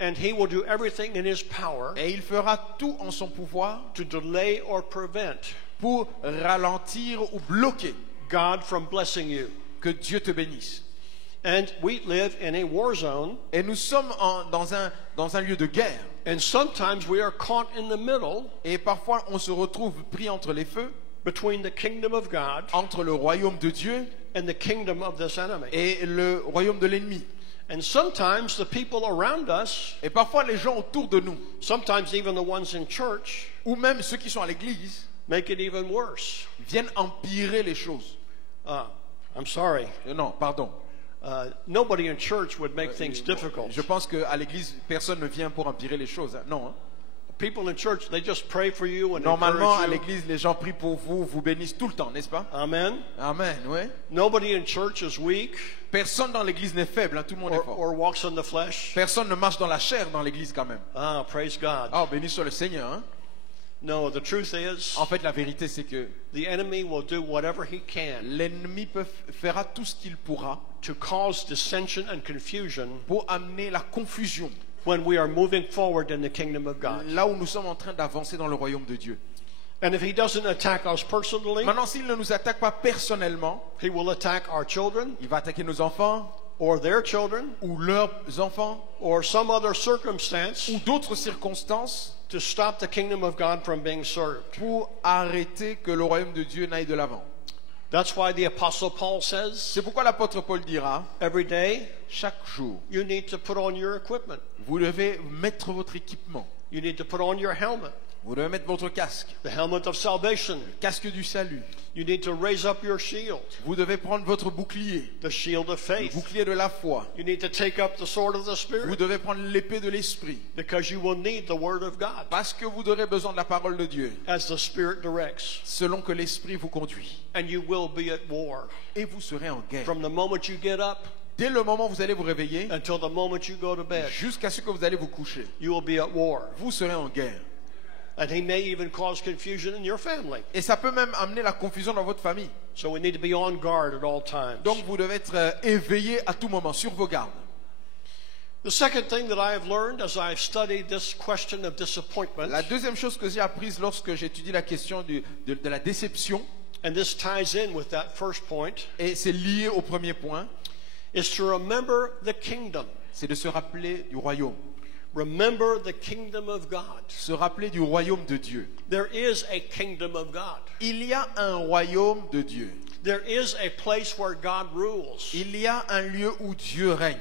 and he will do everything in his power et il fera tout en son pouvoir to delay or prevent pour ralentir ou bloquer God from blessing you. que Dieu te bénisse. And we live in a war zone, Et nous sommes dans un lieu de guerre. and sometimes we are caught in the middle Et parfois, on se retrouve pris entre les feux, between the kingdom of God entre le royaume de Dieu and the kingdom of this enemy. et le royaume de l'ennemi. And sometimes the people around us, Et parfois, les gens autour de nous, sometimes even the ones in church, ou même ceux qui sont à l'église, make it even worse. viennent empirer les choses. I'm sorry. Non, pardon. Nobody in church would make things difficult. Je pense qu'à l'église, personne ne vient pour empirer les choses. Non. Hein. People in church, they just pray for you and Normalement, à encourage you. l'église, les gens prient pour vous, vous bénissent tout le temps, n'est-ce pas? Amen. Amen, ouais. Nobody in church is weak Personne dans l'église n'est faible, hein, tout le monde est fort. or walks in the flesh. Personne ne marche dans la chair dans l'église quand même. Praise God. Oh, béni soit le Seigneur. Hein. No, the truth is, En fait, la vérité, c'est que the enemy will do whatever he can l'ennemi fera tout ce qu'il pourra to cause dissension and confusion pour amener la confusion when we are moving forward in the kingdom of God. là où nous sommes en train d'avancer dans le royaume de Dieu. And if he doesn't attack us personally, Maintenant, s'il ne nous attaque pas personnellement, he will attack our children il va attaquer nos enfants or their children ou leurs enfants or some other circumstance ou d'autres circonstances to stop the kingdom of God from being served. pour arrêter que le royaume de Dieu n'aille de l'avant. That's why the Apostle Paul says, C'est pourquoi l'apôtre Paul dira, every day chaque jour, you need to put on your equipment. vous devez mettre votre équipement. You need to put on your helmet. Vous devez mettre votre casque, the helmet of salvation. le casque du salut. You need to raise up your shield, Vous devez prendre votre bouclier, the shield of le faith. bouclier de la foi. You need to take up the sword of the Vous Spirit, devez prendre l'épée de l'esprit, because you will need the word of God parce que vous aurez besoin de la parole de Dieu, as the Spirit directs. selon que l'esprit vous conduit. And you will be at war. Et vous serez en guerre. From the moment you get up Dès le moment où vous allez vous réveiller, until the moment you go to bed, jusqu'à ce que vous allez vous coucher, you will be at war. vous serez en guerre. And he may even cause confusion in your family. Et ça peut même amener la confusion dans votre famille. So we need to be on guard at all times. Donc vous devez être éveillé à tout moment, sur vos gardes. The second thing that I have learned as I've studied this question of disappointment, La deuxième chose que j'ai apprise lorsque j'étudie la question de la déception, and this ties in with that first point, et c'est lié au premier point, is to remember the kingdom. c'est de se rappeler du royaume. Remember the kingdom of God. Se rappeler du royaume de Dieu. There is a kingdom of God. Il y a un royaume de Dieu. There is a place where God rules. Il y a un lieu où Dieu règne.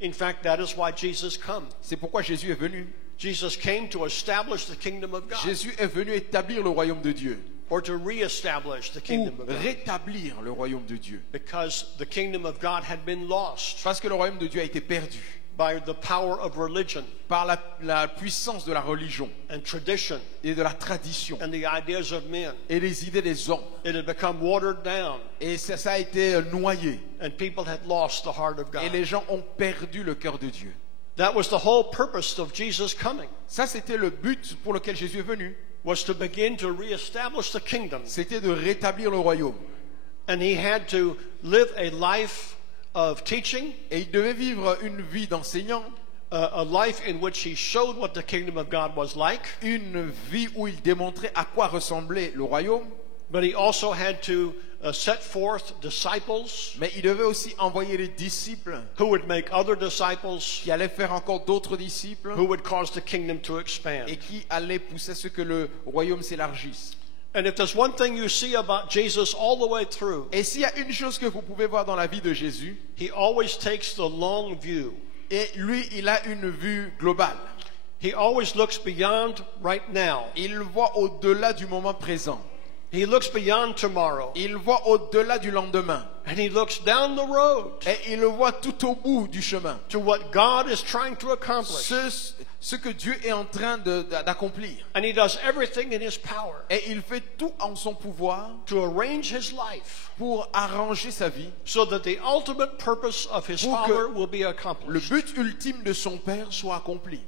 In fact, that is why Jesus came. C'est pourquoi Jésus est venu. Jesus came to establish the kingdom of God, Jésus est venu établir le royaume de Dieu. or to reestablish the Ou kingdom of God, rétablir le royaume de Dieu. because the kingdom of God had been lost Parce que le royaume de Dieu a été perdu by the power of religion par la puissance de la religion and tradition et de la tradition and the ideas of men. et les idées des hommes. It had become watered down, Et ça a été noyé. and people had lost the heart of Et God. les gens ont perdu le cœur de Dieu. That was the whole purpose of Jesus coming, Ça, c'était le but pour lequel Jésus est venu. was to begin to reestablish the kingdom. C'était de rétablir le royaume. And he had to live a life of teaching, Et il devait vivre une vie d'enseignant, a life in which he showed what the kingdom of God was like, une vie où il démontrait à quoi ressemblait le royaume, but he also had to set forth disciples mais il devait aussi envoyer les disciples who would make other disciples, qui allaient faire encore d'autres disciples who would cause the kingdom to expand. et qui allaient pousser à ce que le royaume s'élargisse. And if there's one thing you see about Jesus all the way through, Et s'il y a une chose que vous pouvez voir dans la vie de Jésus, he always takes the long view. et lui, il a une vue globale. He always looks beyond right now. Il voit au-delà du moment présent. He looks beyond tomorrow. Il voit au-delà du lendemain. And he looks down the road Et il le voit tout au bout du chemin. to what God is trying to accomplish. Ce que Dieu est en train d'accomplir. And he does everything in his power Et il fait tout en son pouvoir to arrange his life pour arranger sa vie. so that the ultimate purpose of his Pour que Father will be Le accomplished. but ultime de son Père soit accompli.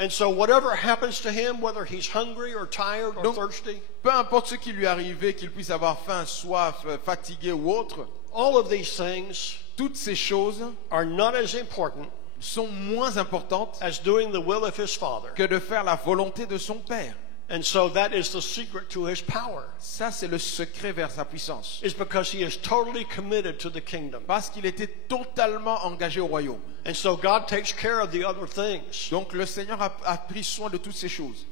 And so whatever happens to him, whether he's hungry or tired or Donc, thirsty, peu importe ce qui lui arrive, qu'il puisse avoir faim, soif, fatigué ou autre, all of these things toutes ces choses are not as important sont moins importantes as doing the will of his Father. que de faire la volonté de son Père. And so that is the secret to his power, Ça, c'est le secret vers sa puissance. is because he is totally committed to the kingdom. Parce qu'il était totalement engagé au royaume. And so God takes care of the other things. Donc le Seigneur a pris soin de toutes ces choses.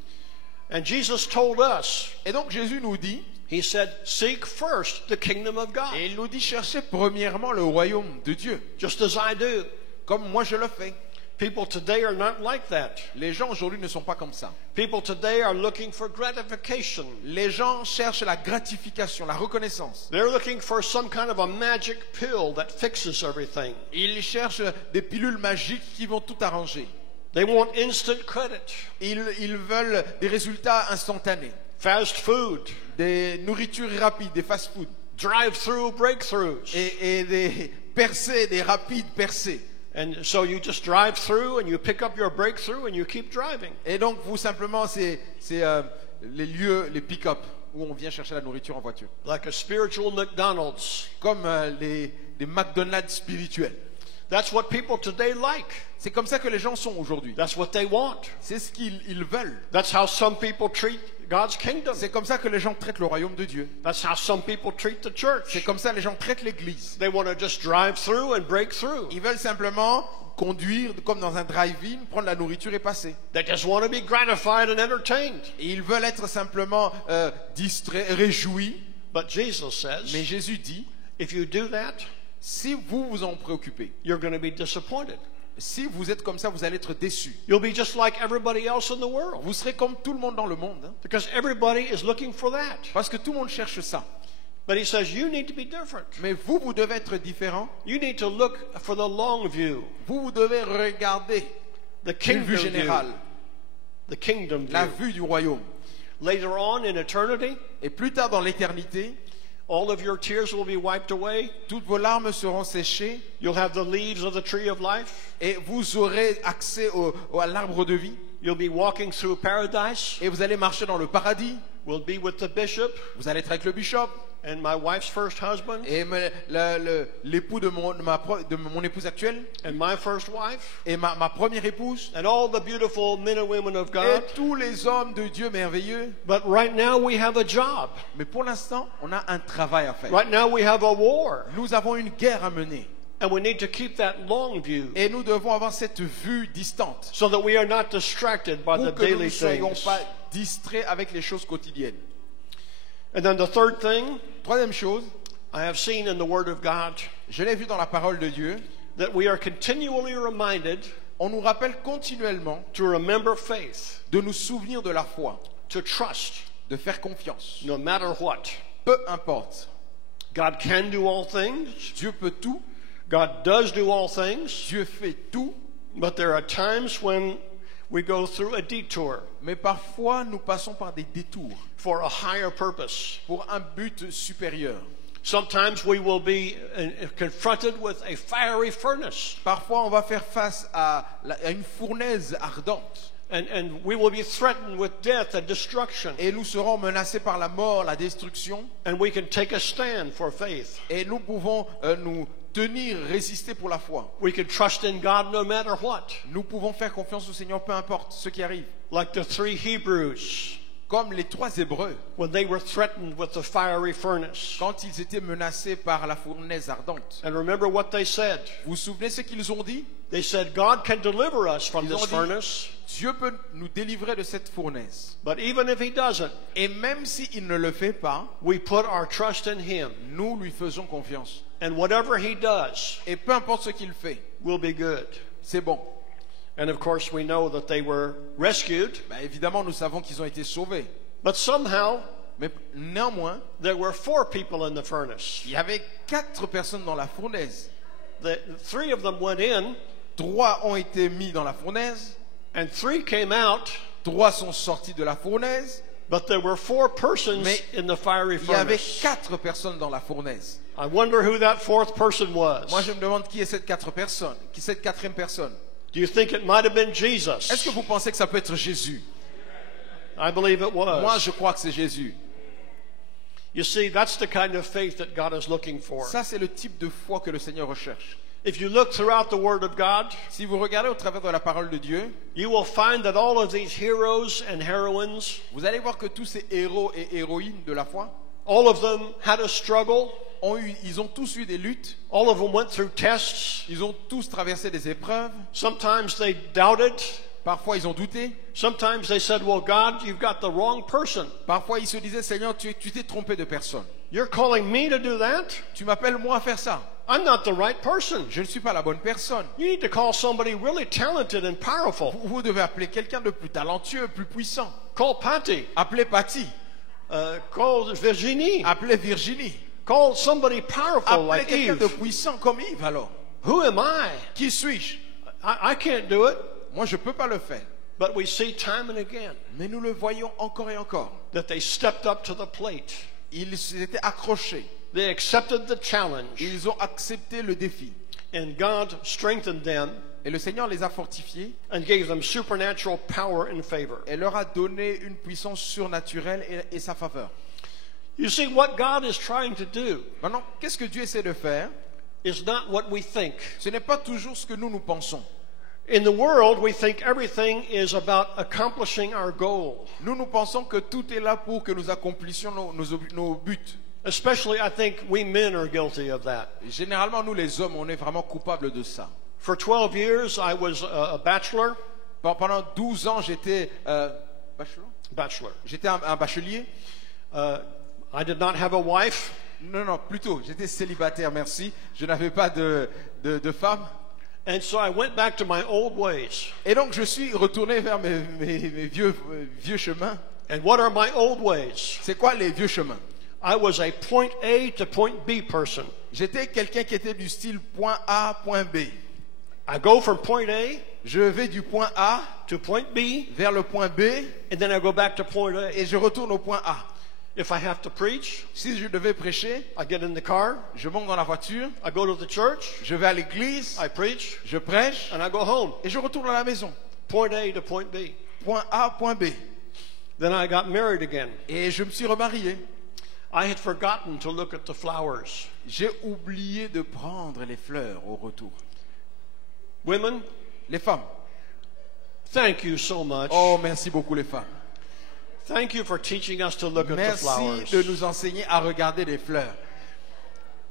And Jesus told us, Et donc Jésus nous dit, he said, seek first the kingdom of God, et il nous dit, cherchez premièrement le royaume de Dieu, just as I do. comme moi je le fais. People today are not like that. Les gens aujourd'hui ne sont pas comme ça. People today are looking for gratification. Les gens cherchent la gratification, la reconnaissance. They're looking for some kind of a magic pill that fixes everything. Ils cherchent des pilules magiques qui vont tout arranger. They want instant credit, Ils veulent des résultats instantanés, fast food, des nourritures rapides, des fast-food, drive-through breakthroughs. et des percées, des rapides percées. And so you just drive through and you pick up your breakthrough and you keep driving. Et donc, vous, simplement, c'est les lieux, les pick-up, où on vient chercher la nourriture en voiture. Like a spiritual McDonald's. Comme les McDonald's spirituels. That's what people today like. C'est comme ça que les gens sont aujourd'hui. That's what they want. C'est ce qu'ils veulent. That's how some people treat God's kingdom. C'est comme ça que les gens traitent le royaume de Dieu. That's how some people treat the C'est church. comme ça que les gens traitent l'Église. They want to just drive through and break through. Ils veulent simplement conduire comme dans un drive-in, prendre la nourriture et passer. They just want to be gratified and entertained. Et ils veulent être simplement distraits, réjouis. But Jesus says, Mais Jésus dit, if you do that, si vous vous en préoccupez, you're going to be disappointed. Si vous êtes comme ça, vous allez être déçus. You'll be just like everybody else in the world. Vous serez comme tout le monde dans le monde, hein. Because everybody is looking for that. Parce que tout le monde cherche ça. But he says you need to be different. Mais vous, vous devez être différent. You need to look for the long view. Vous, vous devez regarder The une kingdom vue view. générale, The kingdom la view. vue du royaume. Later on in eternity, Et plus tard dans l'éternité, all of your tears will be wiped away. toutes vos larmes seront séchées You'll have the leaves of the tree of life. et vous aurez accès à l'arbre de vie. You'll be walking through paradise. Et vous allez marcher dans le paradis. We'll be with the bishop Vous allez être avec le bishop and my wife's first husband et l'époux de mon épouse actuelle and my first wife et ma première épouse and all the beautiful men and women of et God. tous les hommes de Dieu merveilleux. But right now we have a job. Mais pour l'instant, on a un travail à faire. Right now we have a war. Nous avons une guerre à mener And we need to keep that long view et nous devons avoir cette vue distante so that we are not distracted by the pour que nous ne daily soyons things. pas distraits avec les choses quotidiennes. And then the third thing Troisième chose, I have seen in the Word of God je l'ai vu dans la parole de Dieu, that we are continually reminded on nous rappelle continuellement to remember faith, de nous souvenir de la foi, to trust de faire confiance. no matter what. Peu importe, God can do all things. Dieu peut tout, God does do all things. Dieu fait tout, But there are times when we go through a detour mais parfois nous passons par des détours for a higher purpose. pour un but supérieur. Sometimes we will be confronted with a fiery furnace, Parfois on va faire face à une fournaise ardente and we will be threatened with death and destruction. et nous serons menacés par la mort, la destruction, And we can take a stand for faith. et nous pouvons nous tenir, résister pour la foi. We can trust in God no matter what. Nous pouvons faire confiance au Seigneur peu importe ce qui arrive. Like the three Hebrews Comme les 3 Hébreux, when they were threatened with the fiery furnace. quand ils étaient menacés par la fournaise ardente. And remember what they said. Vous vous souvenez ce qu'ils ont dit? They said, God can deliver us from Ils ont this dit, furnace, Dieu peut nous délivrer de cette fournaise. but even if he doesn't, Et même s'il ne le fait pas, we put our trust in him. nous lui faisons confiance. And whatever he does Et peu importe ce qu'il fait, will be good. c'est bon. And of course, we know that they were rescued, Ben, évidemment, nous savons qu'ils ont été sauvés. but somehow Mais néanmoins, there were 4 people in the furnace. il y avait 4 personnes dans la fournaise. The 3 of them went in, 3 ont été mis dans la fournaise, and 3 came out, 3 sont sortis de la fournaise, but there were 4 persons Mais in the fiery il y avait furnace. 4 personnes dans la fournaise. I wonder who that 4th person was. Moi, je me demande qui est cette 4 personnes, qui est cette 4e personne. Do you think it might have been Est-ce Jesus? que vous pensez que ça peut être Jésus? I believe it Moi, was. je crois que c'est Jésus. You see, that's the kind of faith that God is looking for. Ça, c'est le type de foi que le Seigneur recherche. If you look throughout the Word of God, Si vous regardez au travers de la parole de Dieu, you will find that all of these heroes and heroines, vous allez voir que tous ces héros et héroïnes de la foi, all of them had a struggle. ils ont tous eu des luttes, All of them went through tests. ils ont tous traversé des épreuves, Sometimes they doubted. parfois ils ont douté, Sometimes they said, well, God, you've got the wrong person. parfois ils se disaient, Seigneur, tu t'es trompé de personne. You're calling me to do that? Tu m'appelles moi à faire ça. I'm not the right person. Je ne suis pas la bonne personne. You need to call somebody really talented and powerful. Vous devez appeler quelqu'un de plus talentueux, plus puissant. Call Patty. Appelez Patty, Call Virginie. appelez Virginie, Call somebody powerful appelez like quelqu'un de Eve. puissant comme Yves alors. Who am I? Qui suis-je? I can't do it. Moi je ne peux pas le faire. But we see time and again Mais nous le voyons encore et encore. that they stepped up to the plate. Ils s'étaient accrochés. They accepted the challenge, Ils ont accepté le défi. and God strengthened them Et le Seigneur les a fortifiés and gave them supernatural power and favor. et leur a donné une puissance surnaturelle et sa faveur. You see, what God is trying to do Maintenant, qu'est-ce que Dieu essaie de faire? is not what we think. Ce n'est pas toujours ce que nous pensons. In the world, we think everything is about accomplishing our goal. Nous pensons que tout est là pour que nous accomplissions nos buts. Especially, I think we men are guilty of that. Et généralement, nous les hommes, on est vraiment coupables de ça. For 12 years, I was a bachelor. Pendant 12 ans, j'étais Bachelor. j'étais un bachelier. I did not have a wife, Non, plutôt, j'étais célibataire, merci. Je n'avais pas de femme. And so I went back to my old ways. Et donc je suis retourné vers mes vieux chemins. And what are my old ways? C'est quoi les vieux chemins? I was a point A to point B person. J'étais quelqu'un qui était du style point A, point B. I go from point A Je vais du point A to point B, vers le point B and then I go back to point A. et je retourne au point A. If I have to preach, Si je devais prêcher, I get in the car, je monte dans la voiture, I go to the church, je vais à l'église, I preach, je prêche and I go home. et je retourne à la maison. Point A to point B. Point A, point B. Then I got married again. Et je me suis remarié. I had forgotten to look at the flowers. J'ai oublié de prendre les fleurs au retour. Women, Les femmes. thank you so much. Oh, merci beaucoup les femmes. Thank you for teaching us to look at the Merci flowers. de nous enseigner à regarder les fleurs.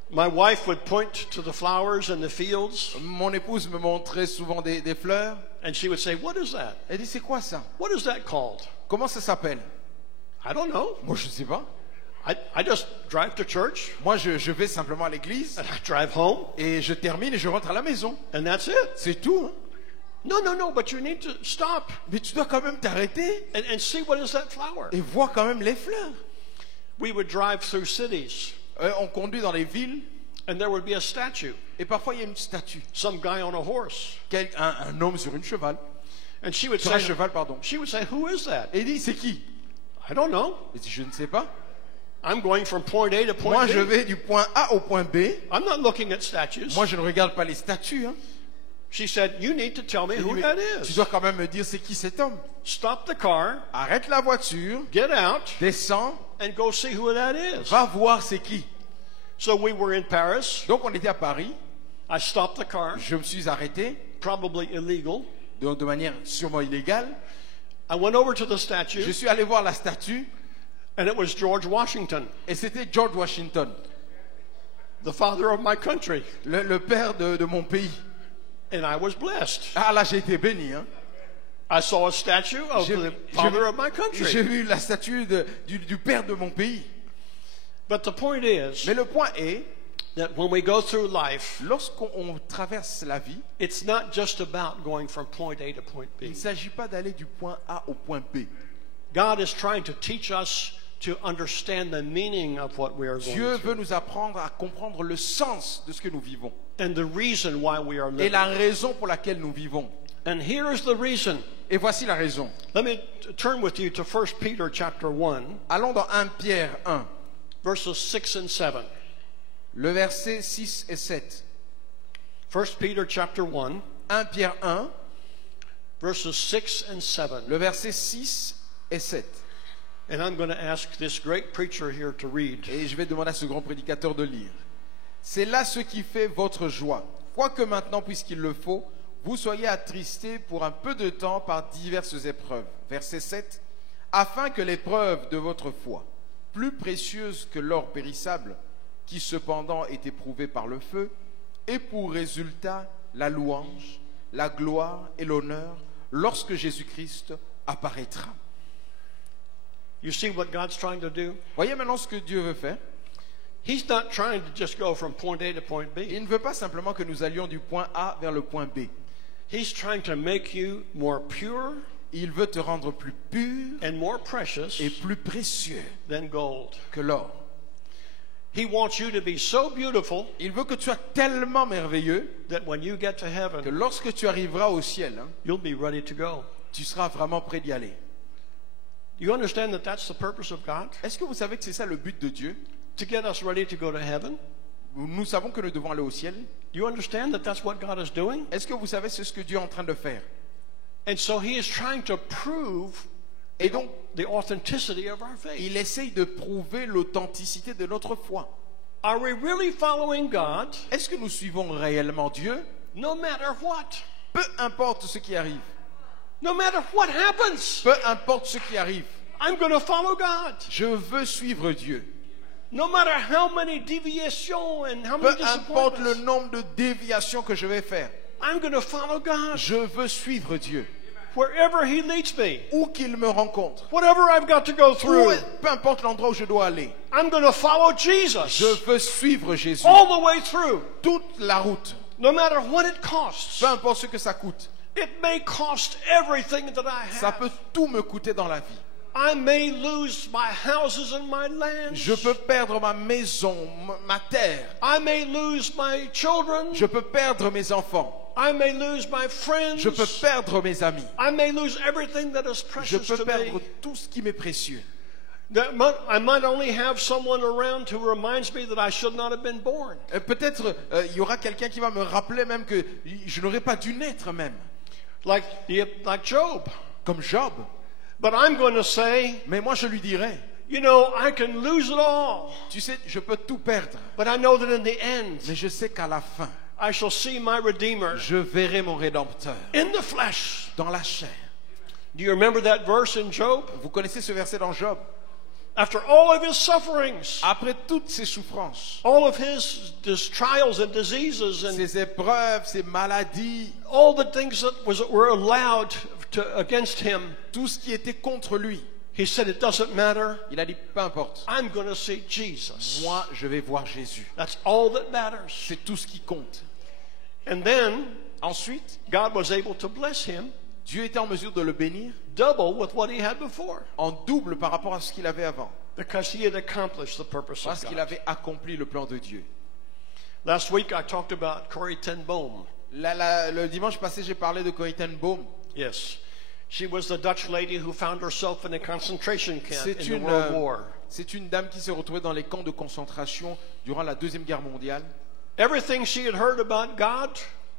My wife would point to the flowers in the fields, Mon épouse me montrait souvent des fleurs. and she would say, "What is that? Elle dit, c'est quoi ça? What is that called?" Comment ça s'appelle? I don't know. Moi, je ne sais pas. I just drive to church, Moi, je vais simplement à l'église and I drive home, et je termine et je rentre à la maison. and that's it. C'est tout. Hein? No, but you need to stop Mais tu dois quand même t'arrêter and see what is that flower. et voir quand même les fleurs. We would drive through cities, On conduit dans les villes and there would be a statue, et parfois il y a une statue. some guy on a horse, Un homme sur une cheval. and she would Sur un say, cheval, pardon. "Who is that?" Et il dit, c'est qui? I don't know. Il dit, je ne sais pas. I'm going from point A to point Moi, B. je vais du point A au point B. I'm not looking at statues. Moi, je ne regarde pas les statues. Hein. She said, "You need to tell me Il dit, who mais that tu is. dois quand même me dire c'est qui cet homme. Stop the car, Arrête la voiture, get out, descends, and go see who that is." va voir c'est qui. So we were in Paris. Donc, on était à Paris. I stopped the car, Je me suis arrêté, probably illegal. de manière sûrement illégale. I went over to the Je statue, suis allé voir la statue and it was George Washington, et c'était George Washington, the father of my country. le père de mon pays. And I was blessed. Ah là, j'ai été béni. Hein. I saw a statue of the father of my J'ai country. vu la statue du père de mon pays. But the point is Mais le point est, that when we go through life, lorsqu'on traverse la vie, it's not just about going from point A to point il B. ne s'agit pas d'aller du point A au point B. God is trying to teach us to understand the meaning of what we are going Dieu veut through nous apprendre à comprendre le sens de ce que nous vivons and the reason why we are et living. la raison pour laquelle nous vivons. And here is the reason. Et voici la raison. Let me turn with you to 1 Peter chapter 1, Allons dans 1 Pierre 1, verses 6 and 7. le verset 6 et 7. 1 Peter chapter 1, 1 Pierre 1, verses 6 and 7. le verset 6 et 7. And I'm going to ask this great preacher here to read. Et je vais demander à ce grand prédicateur de lire. C'est là ce qui fait votre joie. Quoique maintenant, puisqu'il le faut, vous soyez attristés pour un peu de temps par diverses épreuves. Verset 7. Afin que l'épreuve de votre foi, plus précieuse que l'or périssable, qui cependant est éprouvé par le feu, ait pour résultat la louange, la gloire et l'honneur lorsque Jésus-Christ apparaîtra. You see what God's trying to do? Voyez maintenant ce que Dieu veut faire. He's not trying to just go from point A to point B. Il ne veut pas simplement que nous allions du point A vers le point B. He's trying to make you more pure Il veut te rendre plus pur and more precious et plus précieux than gold. que l'or. He wants you to be so beautiful Il veut que tu sois tellement merveilleux that when you get to que heaven, lorsque tu arriveras au ciel, hein, you'll be ready to go. tu seras vraiment prêt d'y aller. You understand that that's the purpose of God? Est-ce que vous savez que c'est ça le but de Dieu? To get us ready to go to heaven? Nous savons que nous devons aller au ciel. You understand that that's what God is doing? Est-ce que vous savez c'est ce que Dieu est en train de faire? And so he is trying to prove Et donc, the authenticity of our faith. il essaye de prouver l'authenticité de notre foi. Are we really following God Est-ce que nous suivons réellement Dieu? no matter what? Peu importe ce qui arrive. No matter what happens, Peu importe ce qui arrive. I'm going to follow God. Je veux suivre Dieu. No matter how many deviations and how Peu many importe le disappointments, nombre de déviations que je vais faire. I'm going to follow God. Je veux suivre Dieu. Wherever he leads me, Où qu'il me rencontre. whatever I've got to go through, Peu importe l'endroit où je dois aller. I'm going to follow Jesus Je veux suivre Jésus. all the way through. Toute la route. No matter what it costs. Peu importe ce que ça coûte. It may cost everything that I Ça have. peut tout me coûter dans la vie. I may lose my houses and my lands. Je peux perdre ma maison, ma terre. I may lose my children. Je peux perdre mes enfants. I may lose my friends. Je peux perdre mes amis. I may lose everything that is Je precious peux to perdre me. tout ce qui m'est précieux. I might only have someone around who reminds me that I should not have been born. Peut-être il y aura quelqu'un qui va me rappeler même que je n'aurais pas dû naître même. Like Job. Comme Job. But I'm going to say, Mais moi je lui dirais, you know, I can lose it all. tu sais, je peux tout perdre. But I know that in the end, Mais je sais qu'à la fin, I shall see my Redeemer je verrai mon Rédempteur in the flesh. dans la chair. Do you remember that verse in Job? Vous connaissez ce verset dans Job? After all of his sufferings, Après toutes ces souffrances, all of his trials and diseases, and ces épreuves, ces maladies, all the things that were allowed against him, tout ce qui était contre lui, he said, it doesn't matter. il a dit, peu importe, I'm going to see Jesus. moi je vais voir Jésus. That's all that matters. C'est tout ce qui compte. And then Ensuite, God was able to bless him Dieu était en mesure de le bénir double with what he had before, en double par rapport à ce qu'il avait avant, because he had accomplished the purpose parce of qu'il God. avait accompli le plan de Dieu. Last week I talked about Corrie ten Boom. Le dimanche passé, j'ai parlé de Corrie ten Boom. Yes. She was the Dutch lady who found herself in a concentration camp in the C'est World War. une dame qui s'est retrouvée dans les camps de concentration durant la Deuxième Guerre mondiale. Everything she had heard about God,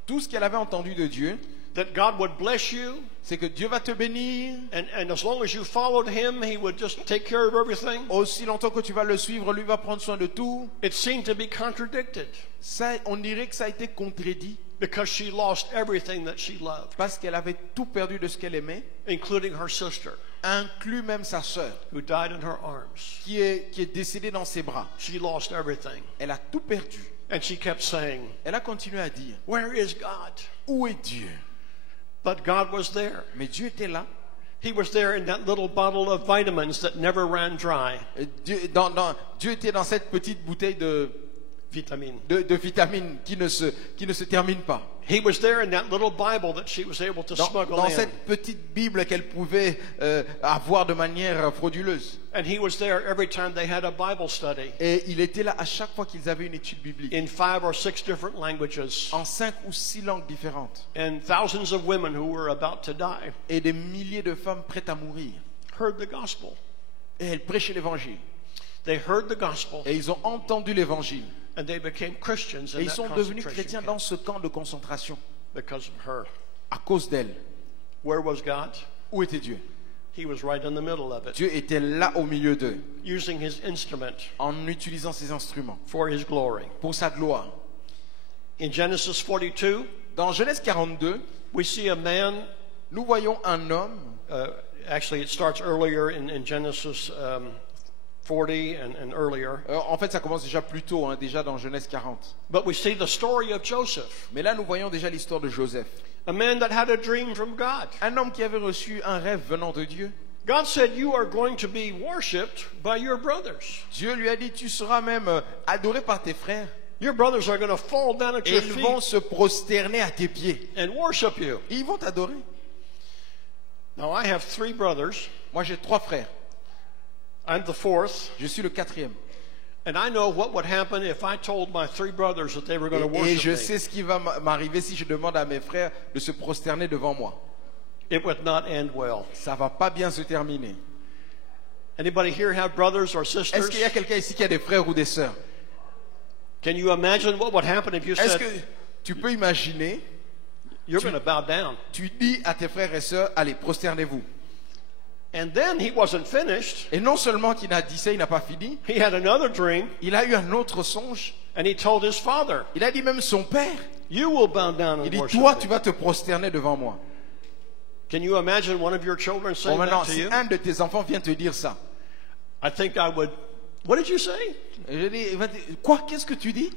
Tout ce qu'elle avait entendu de Dieu, that God would bless you, c'est que Dieu va te bénir. and as long as you followed him, he would just take care of everything. Aussi longtemps que tu vas le suivre, lui va prendre soin de tout. It seemed to be contradicted Ça, on dirait que ça a été contredit because she lost everything that she loved, parce qu'elle avait tout perdu de ce qu'elle aimait, including her sister, inclus même sa sœur, who died in her arms. qui est décédée dans ses bras. She lost everything. Elle a tout perdu. And she kept saying, Elle a continué à dire, where is God? où est Dieu? But God was there. Mais Dieu était là. He was there in that little bottle of vitamins that never ran dry. Dieu était dans cette petite bouteille de Vitamine. vitamines qui ne se termine pas. He was there in that little Bible that she was able to smuggle Dans in. cette petite Bible qu'elle pouvait avoir de manière frauduleuse. And he was there every time they had a Bible study Et il était là à chaque fois qu'ils avaient une étude biblique. in 5 or 6 different languages. En 5 ou 6 langues différentes. And thousands of women who were about to die Et des milliers de femmes prêtes à mourir. heard the gospel. Et elles prêchaient l'évangile. They heard the gospel Et ils ont entendu l'évangile. and they became Christians Et in ils that sont devenus concentration chrétiens camp dans ce camp de concentration. because of her. À cause d'elle. Where was God? Où était Dieu? He was right in the middle of it, Dieu était là au milieu d'eux. using his instrument En utilisant ses instruments. for his glory. Pour sa gloire. In Genesis 42, Dans Genèse 42, we see a man, nous voyons un homme. actually it starts earlier in Genesis 40 and earlier. En fait, ça commence déjà plus tôt, déjà dans Genèse 40. But we see the story of Joseph, Mais là, nous voyons déjà l'histoire de Joseph. a man that had a dream from God. Un homme qui avait reçu un rêve venant de Dieu. God said, you are going to be worshipped by your brothers. Dieu lui a dit, tu seras même adoré par tes frères. Your brothers are going to fall down at Et your ils vont feet se prosterner à tes pieds. and worship you. Et ils vont t'adorer. Now I have 3 brothers. Moi, j'ai 3 frères. I'm the 4th. Je suis le 4e. And I know what would happen if I told my 3 brothers that they were going to Et worship je me. sais ce qui va m'arriver si je demande à mes frères de se prosterner devant moi. It would not end well. Ça va pas bien se terminer. Anybody here have brothers or Est-ce sisters? qu'il y a quelqu'un ici qui a des frères ou des sœurs? Can you imagine what would happen if you Est-ce said, que tu peux imaginer, you're going to bow down? tu dis à tes frères et sœurs, allez, prosternez-vous. And then he wasn't finished. Et non seulement qu'il a dit ça, il n'a pas fini, He had another dream, il a eu un autre songe. and he told his father, Il a dit même son père. you will bow down Il and dit, worship toi, me. tu vas te prosterner devant moi. Can you imagine one of your children Bon, saying maintenant, that to si you? un de tes enfants vient te dire ça, I think I would. What did you say? et je dis, il va dire, quoi, qu'est-ce que tu dis?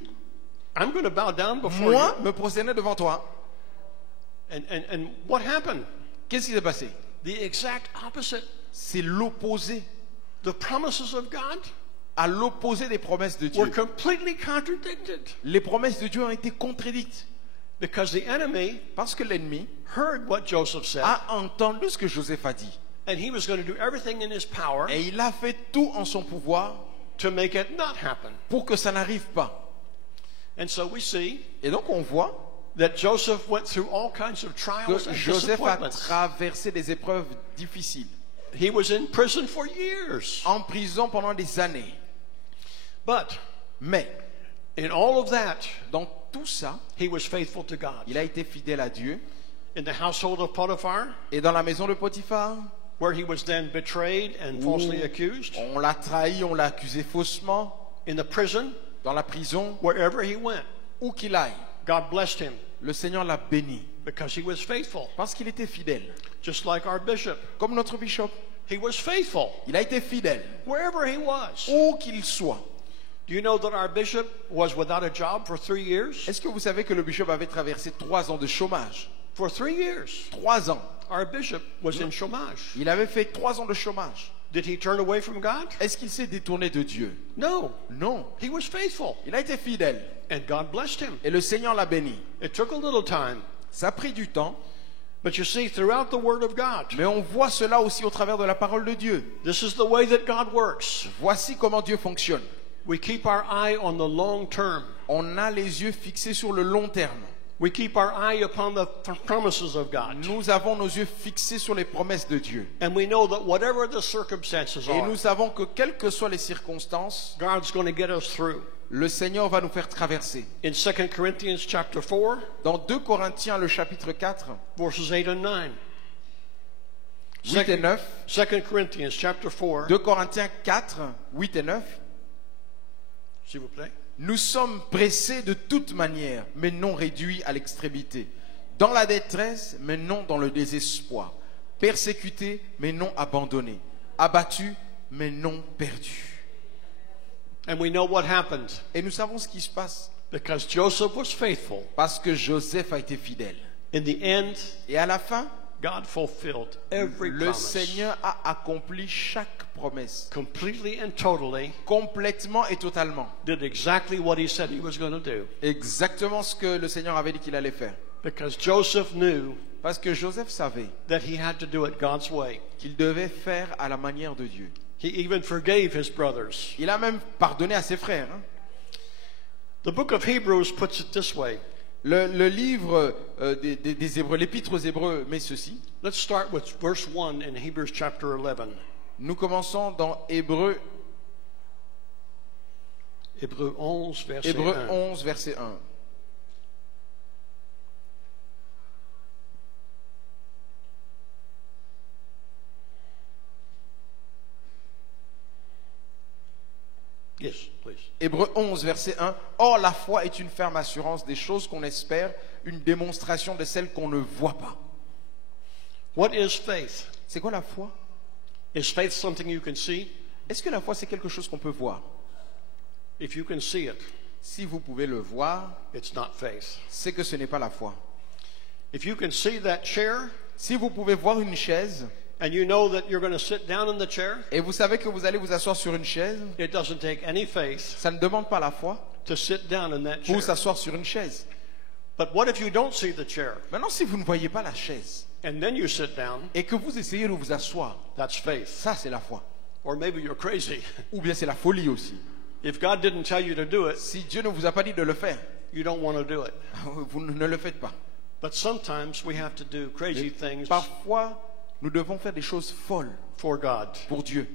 I'm going to bow down before Moi, you. me prosterner devant toi. And what happened? Qu'est-ce qui s'est passé? The exact opposite. C'est l'opposé. The promises of God À l'opposé des promesses de were Dieu. completely contradicted. Les promesses de Dieu ont été contredites. Because the enemy Parce que l'ennemi heard what Joseph said, a entendu ce que Joseph a dit. and he was going to do everything in his power Et il a fait tout en son pouvoir to make it not happen. pour que ça n'arrive pas. And so we see Et donc on voit that Joseph went through all kinds of que trials and Joseph a disappointments. traversé des épreuves difficiles. He was in prison for years. En prison pendant des années. But Mais in all of that, dans tout ça, he was faithful to God. il a été fidèle à Dieu. In the household of Potiphar, Et dans la maison de Potiphar, where he was then betrayed and falsely accused, on l'a trahi, on l'a accusé faussement. in the prison, Dans la prison, wherever he went, où qu'il aille, God blessed him le Seigneur l'a béni. because he was faithful. Parce qu'il était fidèle. Just like our bishop, Comme notre bishop, he was faithful il a été fidèle. wherever he was. Où qu'il soit. Do you know that our bishop was without a job for 3 years? Est-ce que vous savez que le bishop avait traversé 3 ans de chômage? For 3 years, 3 ans. our bishop was in chômage. Il avait fait 3 ans de chômage. Did he turn away from God? Est-ce qu'il s'est détourné de Dieu? No, Non. he was faithful, Il a été fidèle. and God blessed him. Et le Seigneur l'a béni. It took a little time, Ça a pris du temps. but you see, throughout the Word of God, Mais on voit cela aussi au travers de la parole de Dieu. this is the way that God works. Voici comment Dieu fonctionne. We keep our eye on the long term. On a les yeux fixés sur le long terme. We keep our eye upon the promises of God. Nous avons nos yeux fixés sur les promesses de Dieu. And we know that whatever the circumstances Et are, nous savons que quelles que soient les circonstances, God's going to get us through. le Seigneur va nous faire traverser. In 2 Corinthians chapter 4, Dans 2 Corinthiens, le chapitre 4, verses 8 and 9. 8 et 9. 2 Corinthians chapter 4, 2 Corinthiens 4, 8 et 9. s'il vous plaît. Nous sommes pressés de toute manière, mais non réduits à l'extrémité. Dans la détresse, mais non dans le désespoir. Persécutés, mais non abandonnés. Abattus, mais non perdus. And we know what happened Et nous savons ce qui se passe. because Joseph was faithful. Parce que Joseph a été fidèle. In the end, Et à la fin, God fulfilled every le promise. Seigneur a accompli chaque promesse. Completely and totally Complètement et totalement. did exactly what he said he was going to do. Exactement ce que le Seigneur avait dit qu'il allait faire. Because Joseph knew Parce que Joseph savait that he had to do it God's way. qu'il devait faire à la manière de Dieu. He even forgave his brothers. Il a même pardonné à ses frères. Hein. The book of Hebrews puts it this way. Le livre des Hébreux, l'épître aux Hébreux met ceci. Let's start with verse 1 in Hebrews chapter 11. Nous commençons dans Hébreux, Hébreux 11, verset Hébreux 1. 11, verset 1. Yes, please. Hébreux 11, verset 1. Or, la foi est une ferme assurance des choses qu'on espère, une démonstration de celles qu'on ne voit pas. What is faith? C'est quoi la foi? Is faith something you can see? Est-ce que la foi, c'est quelque chose qu'on peut voir? If you can see it, Si vous pouvez le voir, it's not faith. c'est que ce n'est pas la foi. If you can see that chair Si vous pouvez voir une chaise, and you know that you're going to sit down in the chair, et vous savez que vous allez vous asseoir sur une chaise, it doesn't take any faith ça ne demande pas la foi to sit down in that chair. pour s'asseoir sur une chaise. But what if you don't see the chair Maintenant, si vous ne voyez pas la chaise and then you sit down? et que vous essayez de vous asseoir, That's faith. ça c'est la foi. Or maybe you're crazy. Ou bien c'est la folie aussi. If God didn't tell you to do it, Si Dieu ne vous a pas dit de le faire, you don't want to do it. vous ne le faites pas. But sometimes we have to do crazy things Parfois, nous devons faire des choses folles for God. pour Dieu.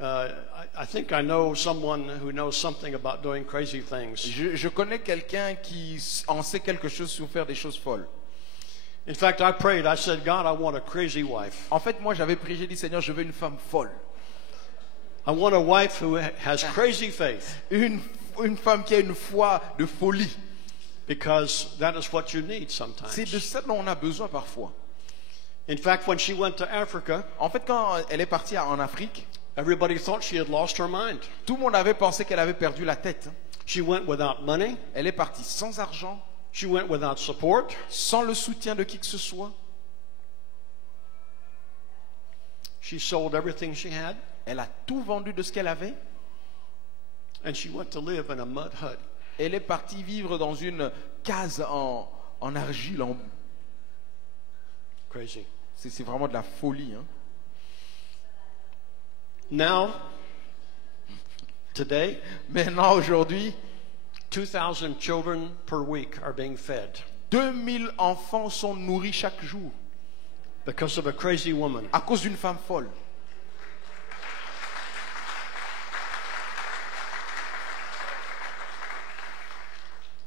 I think I know someone who knows something about doing crazy things. Je connais quelqu'un qui en sait quelque chose sur faire des choses folles. In fact, I prayed. I said, God, I want a crazy wife. En fait, moi, j'avais prié, j'ai dit, Seigneur, je veux une femme folle. I want a wife who has crazy faith Une femme qui a une foi de folie. because that is what you need C'est de sometimes. ça dont on a besoin parfois. In fact, when she went to Africa, En fait, quand elle est partie en Afrique, everybody thought she had lost her mind. tout le monde avait pensé qu'elle avait perdu la tête. She went without money. Elle est partie sans argent, She went without support. sans le soutien de qui que ce soit. She sold everything she had, Elle a tout vendu de ce qu'elle avait and she went to live in a mud hut. Elle est partie vivre dans une case en argile. Crazy. C'est vraiment de la folie. Hein. Now, today, Maintenant, aujourd'hui, 2,000 children per week are being fed 2000 enfants sont nourris chaque jour because of a crazy woman. à cause d'une femme folle.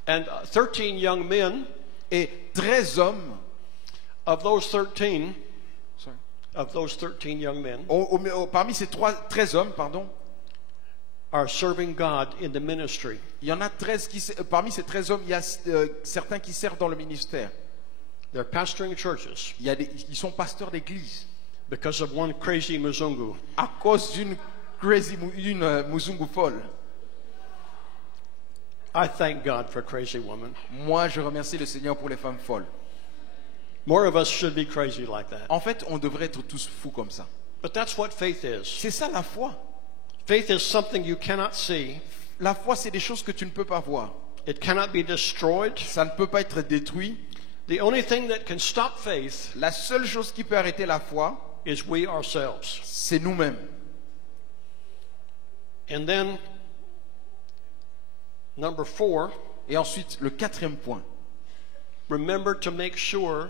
And 13 young men, Et 13 hommes, of those 13, sorry, of those 13 young men, parmi ces 13 hommes, pardon, are serving God in the ministry. il y en a 13 parmi ces 13 hommes, il y a certains qui servent dans le ministère. They're pastoring churches Ils sont pasteurs d'église because of one crazy Muzungu. à cause d'une Muzungu folle. I thank God for crazy women. Moi, je remercie le Seigneur pour les femmes folles. More of us should be crazy like that. En fait, on devrait être tous fous comme ça. But that's what faith is. C'est ça la foi. Faith is something you cannot see. La foi, c'est des choses que tu ne peux pas voir. It cannot be destroyed. Ça ne peut pas être détruit. The only thing that can stop faith La seule chose qui peut arrêter la foi, is we ourselves. c'est nous-mêmes. And then, number 4, Et ensuite, le quatrième point, remember to make sure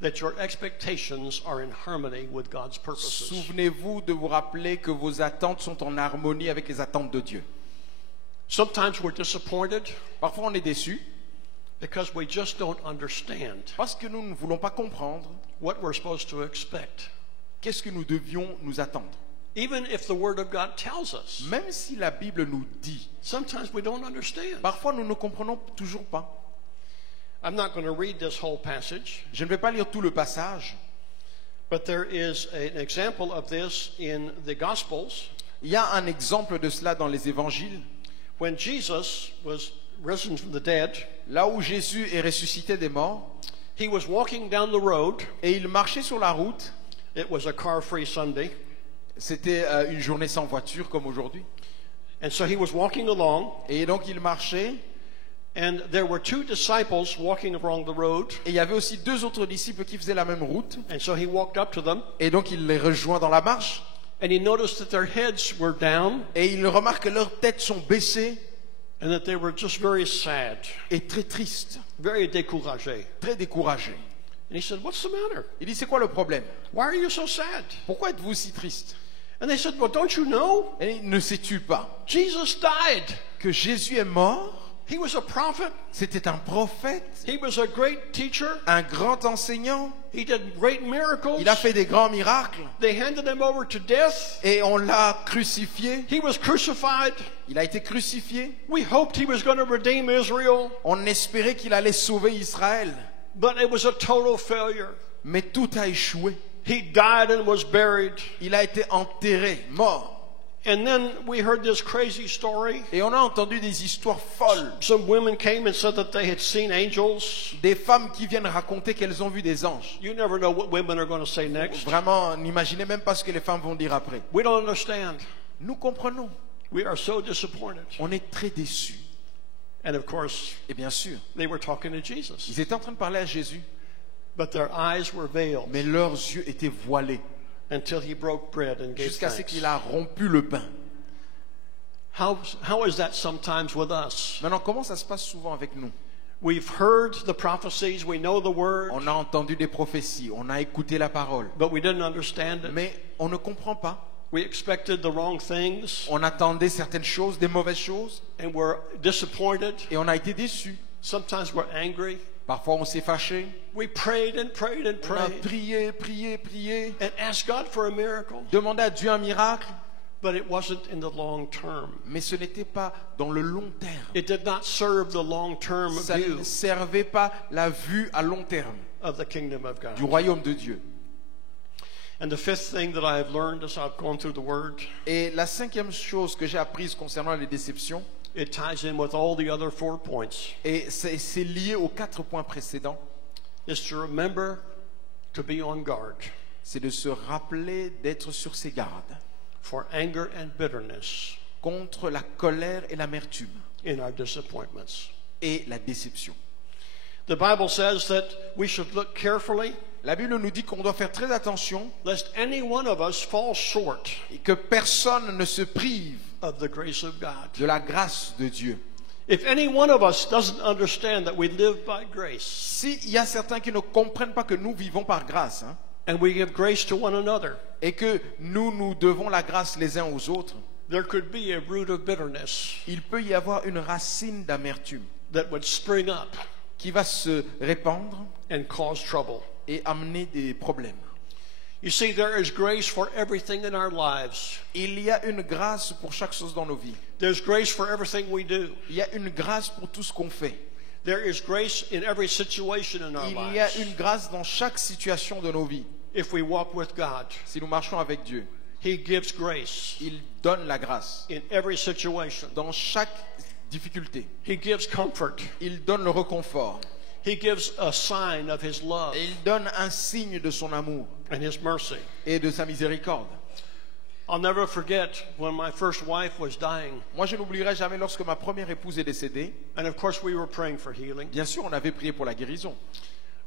that your expectations are in harmony with God's purposes. souvenez-vous de vous rappeler que vos attentes sont en harmonie avec les attentes de Dieu. Sometimes we're disappointed Parfois, on est déçu because we just don't understand parce que nous ne voulons pas comprendre what we're supposed to expect. qu'est-ce que nous devions nous attendre. Even if the Word of God tells us, Même si la Bible nous dit, sometimes we don't understand. parfois nous ne comprenons toujours pas. I'm not going to read this whole passage, Je ne vais pas lire tout le passage. but there is an example of this in the Gospels. Il y a un exemple de cela dans les évangiles, When Jesus was risen from the dead, là où Jésus est ressuscité des morts, he was walking down the road. et il marchait sur la route. It was a car-free Sunday. C'était une journée sans voiture comme aujourd'hui. And so he was walking along, Et donc il marchait, and there were two disciples walking along the road. et il y avait aussi 2 autres disciples qui faisaient la même route. And so he walked up to them, Et donc il les rejoint dans la marche, and he noticed that their heads were down et il remarque que leurs têtes sont baissées and that they were just very sad, et très tristes, very découragés. très découragés. And he said, "What's the matter? Il dit, c'est quoi le problème? Why are you so sad?" Pourquoi êtes-vous si tristes? And they said, "Well, don't you know? Et ne sais-tu pas Jesus died. que Jésus est mort? He was a prophet. C'était un prophète, He was a great teacher. un grand enseignant. He did great miracles. Il a fait des grands miracles. They handed him over to death. Et on l'a crucifié. He was crucified. Il a été crucifié. We hoped he was going to redeem Israel, On espérait qu'il allait sauver Israël. but it was a total failure. Mais tout a échoué. He died and was buried. Il a été enterré, mort. And then we heard this crazy story. Et on a entendu des histoires folles. Some women came and said that they had seen angels. Des femmes qui viennent raconter qu'elles ont vu des anges. You never know what women are going to say next. Vraiment, n'imaginez même pas ce que les femmes vont dire après. We don't understand. Nous comprenons. We are so disappointed. On est très déçus. And of course, Et bien sûr, they were talking to Jesus, ils étaient en train de parler à Jésus, but their eyes were veiled mais leurs yeux étaient voilés until he broke bread and gave jusqu'à ce thanks. qu'il a rompu le pain. How is that sometimes with us? Maintenant, comment ça se passe souvent avec nous? We've heard the prophecies, we know the word, On a entendu des prophéties, on a écouté la parole, but we didn't understand it. mais on ne comprend pas. We expected the wrong things, On attendait certaines choses, des mauvaises choses, and we're disappointed. et on a été déçus. Sometimes we're angry. Parfois, on s'est fâché. We prayed and prayed and On a prayed prié, and asked God for a miracle, demandé à Dieu un miracle, but it wasn't in the long term. mais ce n'était pas dans le long terme. It did not serve the long-term Ça view ne servait pas la vue à long terme of the kingdom of du God. royaume de Dieu. And the fifth thing that I have learned as I've gone through the Word, Et la 5e chose que j'ai apprise concernant les déceptions, it ties in with all the other 4 points, et c'est lié aux 4 points précédents, is to remember to be on guard c'est de se rappeler d'être sur ses gardes for anger and bitterness contre la colère et l'amertume in our disappointments. et la déception. The Bible says that we should look carefully La Bible nous dit qu'on doit faire très attention lest any one of us fall short et que personne ne se prive of the grace of God. de la grâce de Dieu. If any one of us doesn't understand that we live by grace S'il y a certains qui ne comprennent pas que nous vivons par grâce, hein, and we give grace to one another, et que nous devons la grâce les uns aux autres, there could be a root of bitterness il peut y avoir une racine d'amertume that would spring up qui va se répandre and cause trouble. et amener des problèmes. You see, there is grace for everything in our lives. Il y a une grâce pour chaque chose dans nos vies. There's grace for everything we do. Il y a une grâce pour tout ce qu'on fait. There is grace in every situation in our Il y a lives. une grâce dans chaque situation de nos vies. If we walk with God, Si nous marchons avec Dieu, He gives grace il donne la grâce in every situation. dans chaque difficulté. He gives comfort. Il donne le réconfort. He gives a sign of His love Et il donne un signe de son amour and His mercy. et de sa miséricorde. I'll never forget when my first wife was dying. Moi, je n'oublierai jamais lorsque ma première épouse est décédée. And of course, we were praying for healing. Bien sûr, on avait prié pour la guérison.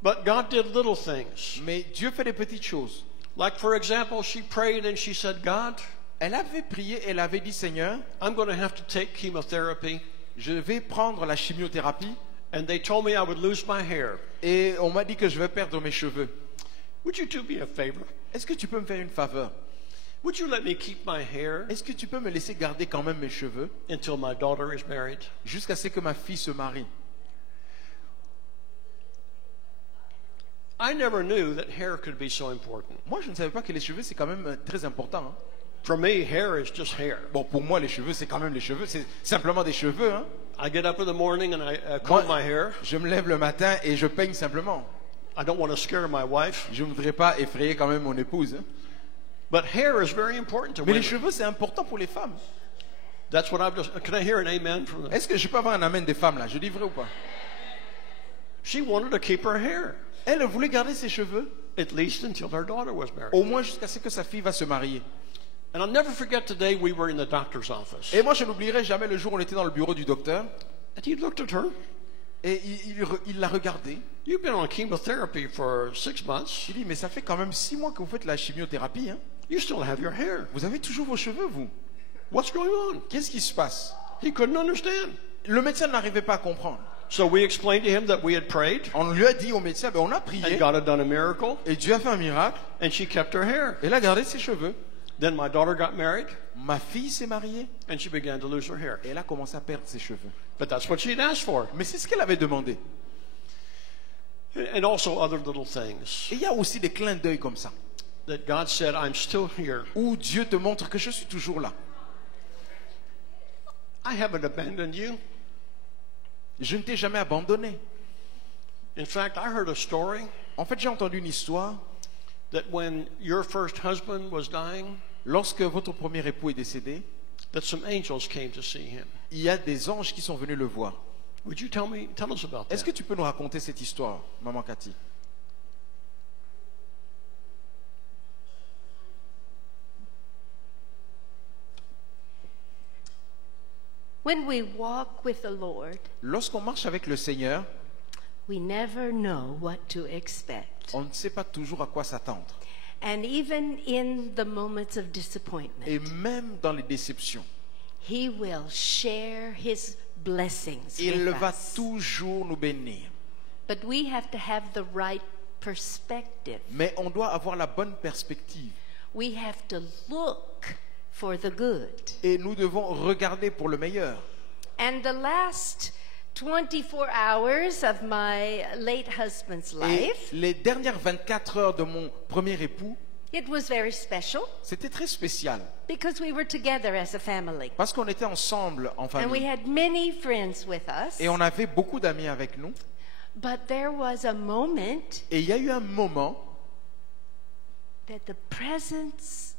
But God did little things. Mais Dieu fait des petites choses. Like, for example, she prayed and she said, God, Elle avait prié, elle avait dit, Seigneur, I'm going to have to take chemotherapy. je vais prendre la chimiothérapie And they told me I would lose my hair. et on m'a dit que je vais perdre mes cheveux. Would you do me a favor? Est-ce que tu peux me faire une faveur? Would you let me keep my hair Est-ce que tu peux me laisser garder quand même mes cheveux until my daughter is married? jusqu'à ce que ma fille se marie? I never knew that hair could be so important. Moi, je ne savais pas que les cheveux, c'est quand même très important, hein. For me, hair is just hair. Bon, pour moi, les cheveux, c'est quand même les cheveux. C'est simplement des cheveux, hein. I get up in the morning and I comb Moi, my hair. je me lève le matin et je peigne simplement. I don't want to scare my wife. Je ne voudrais pas effrayer quand même mon épouse, hein. But hair is very important to Mais les women. cheveux, c'est important pour les femmes. That's what I've just... Can I hear an amen from the... Est-ce que je peux avoir un amen des femmes, là? Je dis vrai ou pas? She wanted to keep her hair, Elle voulait garder ses cheveux, at least until her daughter was married. au moins jusqu'à ce que sa fille va se marier. And I'll never forget the day we were in the doctor's office. Et moi, je n'oublierai jamais le jour où on était dans le bureau du docteur And he looked at her. et il l'a regardée. You've been on chemotherapy for 6 months. Il dit, mais ça fait quand même 6 mois que vous faites la chimiothérapie, hein. You still have your hair. Vous avez toujours vos cheveux, vous. What's going on? Qu'est-ce qui se passe? He couldn't understand. Le médecin n'arrivait pas à comprendre. So we explained to him that we had prayed On lui a dit au médecin, ben, on a and prié God had done a miracle, et Dieu a fait un miracle. and she kept her hair. Elle a gardé ses cheveux. Then my daughter got married Ma fille s'est mariée and she began to lose her hair. et elle a commencé à perdre ses cheveux. But that's what she'd asked for. Mais c'est ce qu'elle avait demandé. And also other little things Et il y a aussi des clins d'œil comme ça, that God said, I'm still here. où Dieu te montre que je suis toujours là. I haven't abandoned you. Je ne t'ai jamais abandonné. In fact, I heard a story En fait, j'ai entendu une histoire. that when your first husband was dying, Lorsque votre premier époux est décédé, that some angels came to see him. il y a des anges qui sont venus le voir. Would you tell us about Est-ce that? que tu peux nous raconter cette histoire, Maman Cathy? When we walk with the Lord, Lorsqu'on marche avec le Seigneur, we never know what to expect. on ne sait pas toujours à quoi s'attendre. And even in the moments of disappointment, Et même dans les déceptions, He will share His blessings il with va us. toujours nous bénir. But we have to have the right perspective. Mais on doit avoir la bonne perspective. We have to look for the good. Et nous devons regarder pour le meilleur. And the last 24 hours of my late husband's Et life, les dernières 24 heures de mon premier époux, it was very special c'était très spécial. because we were together as a family. Parce qu'on était ensemble en And we famille. had many friends with us. Et on avait beaucoup d'amis avec nous. But there was a moment Et il y a eu un moment that the presence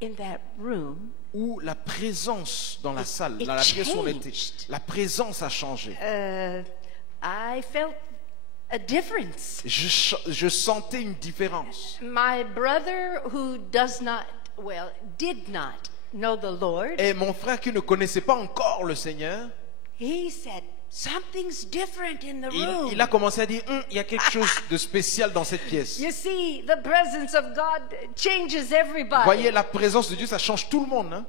in that room où la présence dans la salle, it dans la pièce où on était, changed. la présence a changé. I felt a difference. Je sentais une différence. My brother, who did not know the Lord, Et mon frère qui ne connaissait pas encore le Seigneur, he said, something's different in the room. il a commencé à dire, il y a quelque chose de spécial dans cette pièce. You see, the presence of God changes everybody. Voyez, la présence de Dieu, ça change tout le monde. Hein?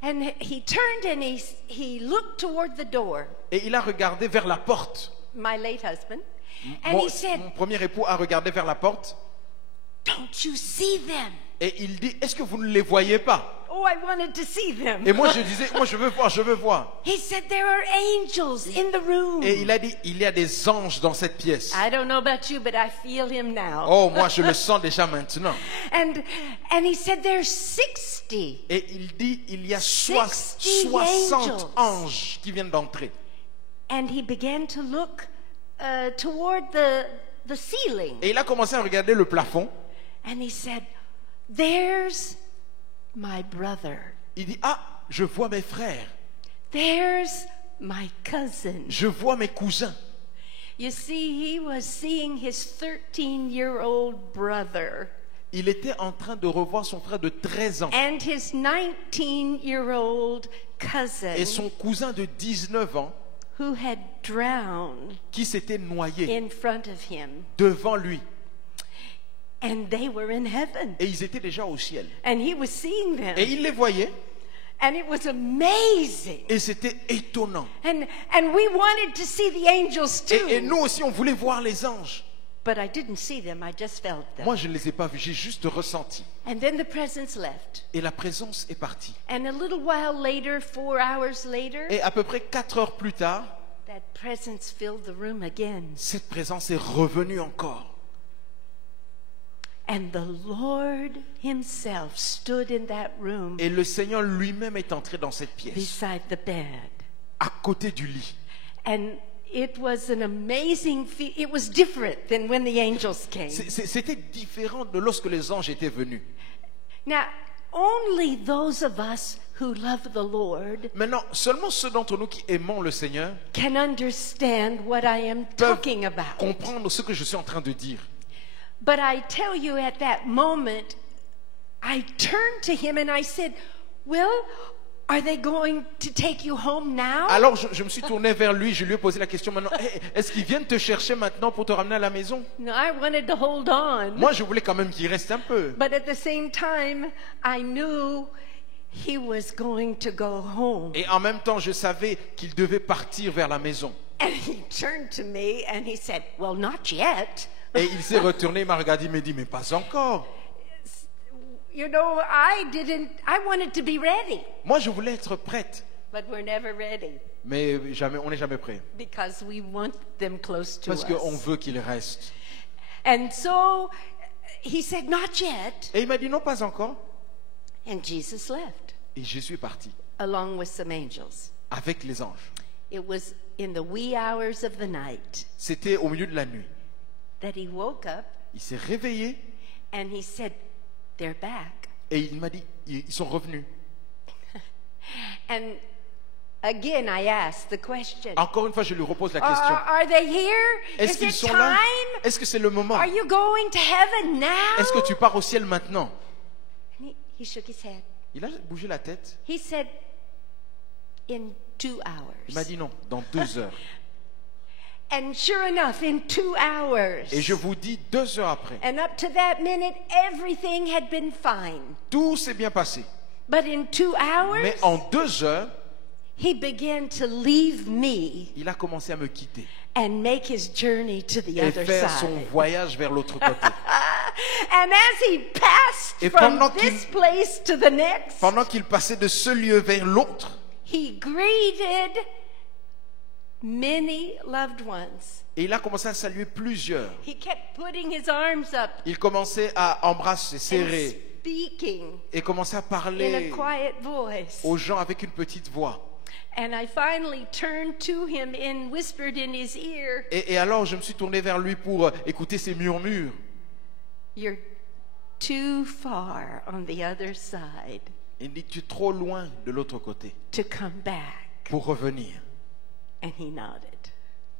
And he turned and he looked toward the door, Et il a regardé vers la porte. my late husband, and Mon, he said, mon premier époux a regardé vers la porte. don't you see them? Et il dit, est-ce que vous ne les voyez pas? Oh, I wanted to see them. Et moi je disais, moi je veux voir, je veux voir. He said, there are angels in the room. Et il a dit, il y a des anges dans cette pièce. I don't know about you, but I feel him now. Oh, moi je le sens déjà maintenant. And he said, there's 60. Et il dit, il y a 60 60 anges qui viennent d'entrer. And he began to look toward the ceiling. Et il a commencé à regarder le plafond. And he said, there's my brother. Il dit, ah, je vois mes frères. There's my cousin. Je vois mes cousins. You see, he was seeing his 13-year-old brother Il était en train de revoir son frère de 13 ans. and his 19-year-old cousin Et son cousin de 19 ans who had drowned qui s'était noyé in front of him. devant lui. And they were in heaven. Et ils étaient déjà au ciel. And he was seeing them. Et il les voyait. And it was amazing. Et c'était étonnant. And we wanted to see the angels too. Et nous aussi, on voulait voir les anges. But I didn't see them, I just felt them. Moi, je ne les ai pas vus, j'ai juste ressenti. And then the presence left. Et la présence est partie. And a little while later, 4 hours later, Et à peu près 4 heures plus tard, that presence filled the room again. cette présence est revenue encore. And the Lord himself stood in that room Et le Seigneur lui-même est entré dans cette pièce, beside the bed. à côté du lit. And it was an amazing it was different than when the angels came. C'était différent de lorsque les anges étaient venus. Now, only those of us who love the Lord Maintenant, seulement ceux d'entre nous qui aimons le Seigneur can understand what I am peuvent talking about. comprendre ce que je suis en train de dire. But I tell you, at that moment, I turned to him and I said, well, are they going to take you home now? Alors je me suis tourné vers lui, je lui ai posé la question maintenant, hey, est-ce qu'ils viennent te chercher maintenant pour te ramener à la maison? No, I wanted to hold on. Moi, je voulais quand même qu'il reste un peu. But at the same time, I knew he was going to go home. Et en même temps, je savais qu'il devait partir vers la maison. And he turned to me and he said, well, not yet. Et il s'est retourné, il m'a regardé, il m'a dit, mais pas encore. You know, I wanted to be ready, Moi, je voulais être prête, but we're never ready mais jamais, on n'est jamais prêt. because we want them close to Parce qu'on us. veut qu'il reste. And so he said, not yet. Et il m'a dit, non, pas encore. And Jesus left Et Jésus est parti along with some angels. avec les anges. It was in the wee hours of the night C'était au milieu de la nuit. that he woke up Il s'est réveillé and he said, they're back. et il m'a dit, ils sont revenus. And again, I asked the question, Encore une fois, je lui repose la question. are they here? Est-ce Is qu'ils it sont là? time? Est-ce que c'est le moment? Are you going to heaven now? Est-ce que tu pars au ciel maintenant? And he shook his head. Il a bougé la tête. He said, in 2 Il m'a hours. dit non, dans 2 heures. And sure enough, in 2 hours. Et je vous dis, 2 heures après, And up to that minute, everything had been fine. tout s'est bien passé. But in 2 hours, Mais en 2 heures, he began to leave me il a commencé à me quitter and make his journey to the et other faire son side. voyage vers l'autre côté. And as he passed Et from pendant this qu'il- place to the next, Pendant qu'il passait de ce lieu vers l'autre, he greeted many loved ones. et il a commencé à saluer plusieurs. He kept putting his arms up Il commençait à embrasser, and serrer, speaking et commençait à in a parler quiet voice. aux gens avec une petite voix. And I finally turned to him and whispered in his ear, Et alors, je me suis tourné vers lui pour écouter ses murmures. you're too far on the other side Il dit, tu es trop loin de l'autre côté to come back. pour revenir. And he nodded.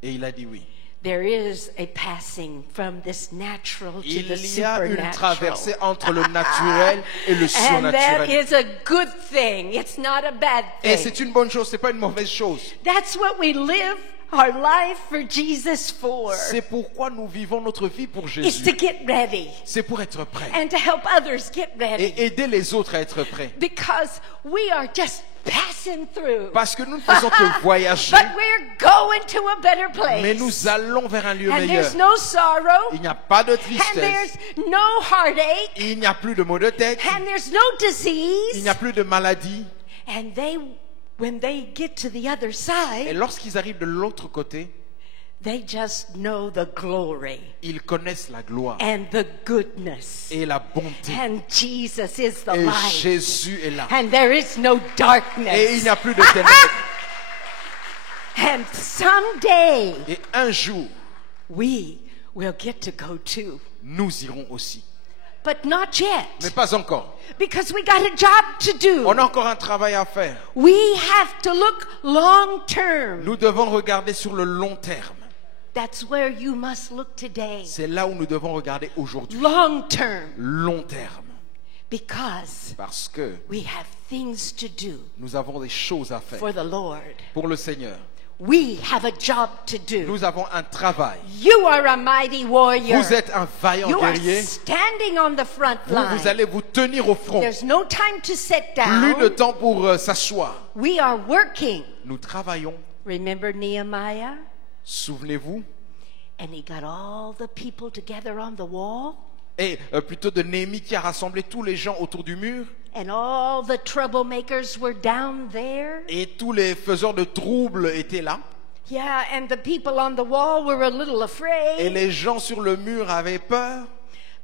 Et il a dit oui. there is a passing from this natural to the Il y a une supernatural. traversée entre le naturel et le And that surnaturel. is a good thing. It's not a bad Et thing. c'est une bonne chose, c'est pas une mauvaise chose. That's what we live our life for Jesus for. C'est pourquoi nous vivons notre vie pour Is Jésus. to get ready C'est pour être prêt and to help others get ready. et aider les autres à être prêts. Because we are just passing through. Parce que nous ne faisons que voyager, But we're going to a better place. mais nous allons vers un lieu And meilleur. there's no sorrow. Il n'y a pas de And tristesse, there's no heartache. il n'y a plus de maux de tête, And there's no il disease. n'y a plus de maladie. And when they get to the other Et side, lorsqu'ils arrivent de l'autre côté, they just know the glory ils connaissent la gloire and the goodness. et la bonté. And Jesus is the Et light. Jésus est là. And there is no Et il darkness. n'y a plus de ténèbres. And someday Et un jour, we will get to go too. nous irons aussi. But not yet. Mais pas encore. Because we got a job to do. On a encore un travail à faire. We have to look long term. Nous devons regarder sur le long terme. That's where you must look today. C'est là où nous devons regarder aujourd'hui. Long term. Long terme. Because Parce que we have things to do nous avons des choses à faire for the Lord. pour le Seigneur. We have a job to do. Nous avons un travail. You are a mighty warrior. Vous êtes un vaillant You are guerrier. standing on the front Vous line. allez vous tenir au front. There's no time to sit Plus de down. temps pour s'asseoir. We are working. Nous travaillons. Remember Nehemiah? Souvenez-vous. And he got all the people together on the wall. Et plutôt de Néhémie qui a rassemblé tous les gens autour du mur. And all the troublemakers were down there. Et tous les faiseurs de troubles étaient là. Yeah, and the people on the wall were a little Et afraid. les gens sur le mur avaient peur.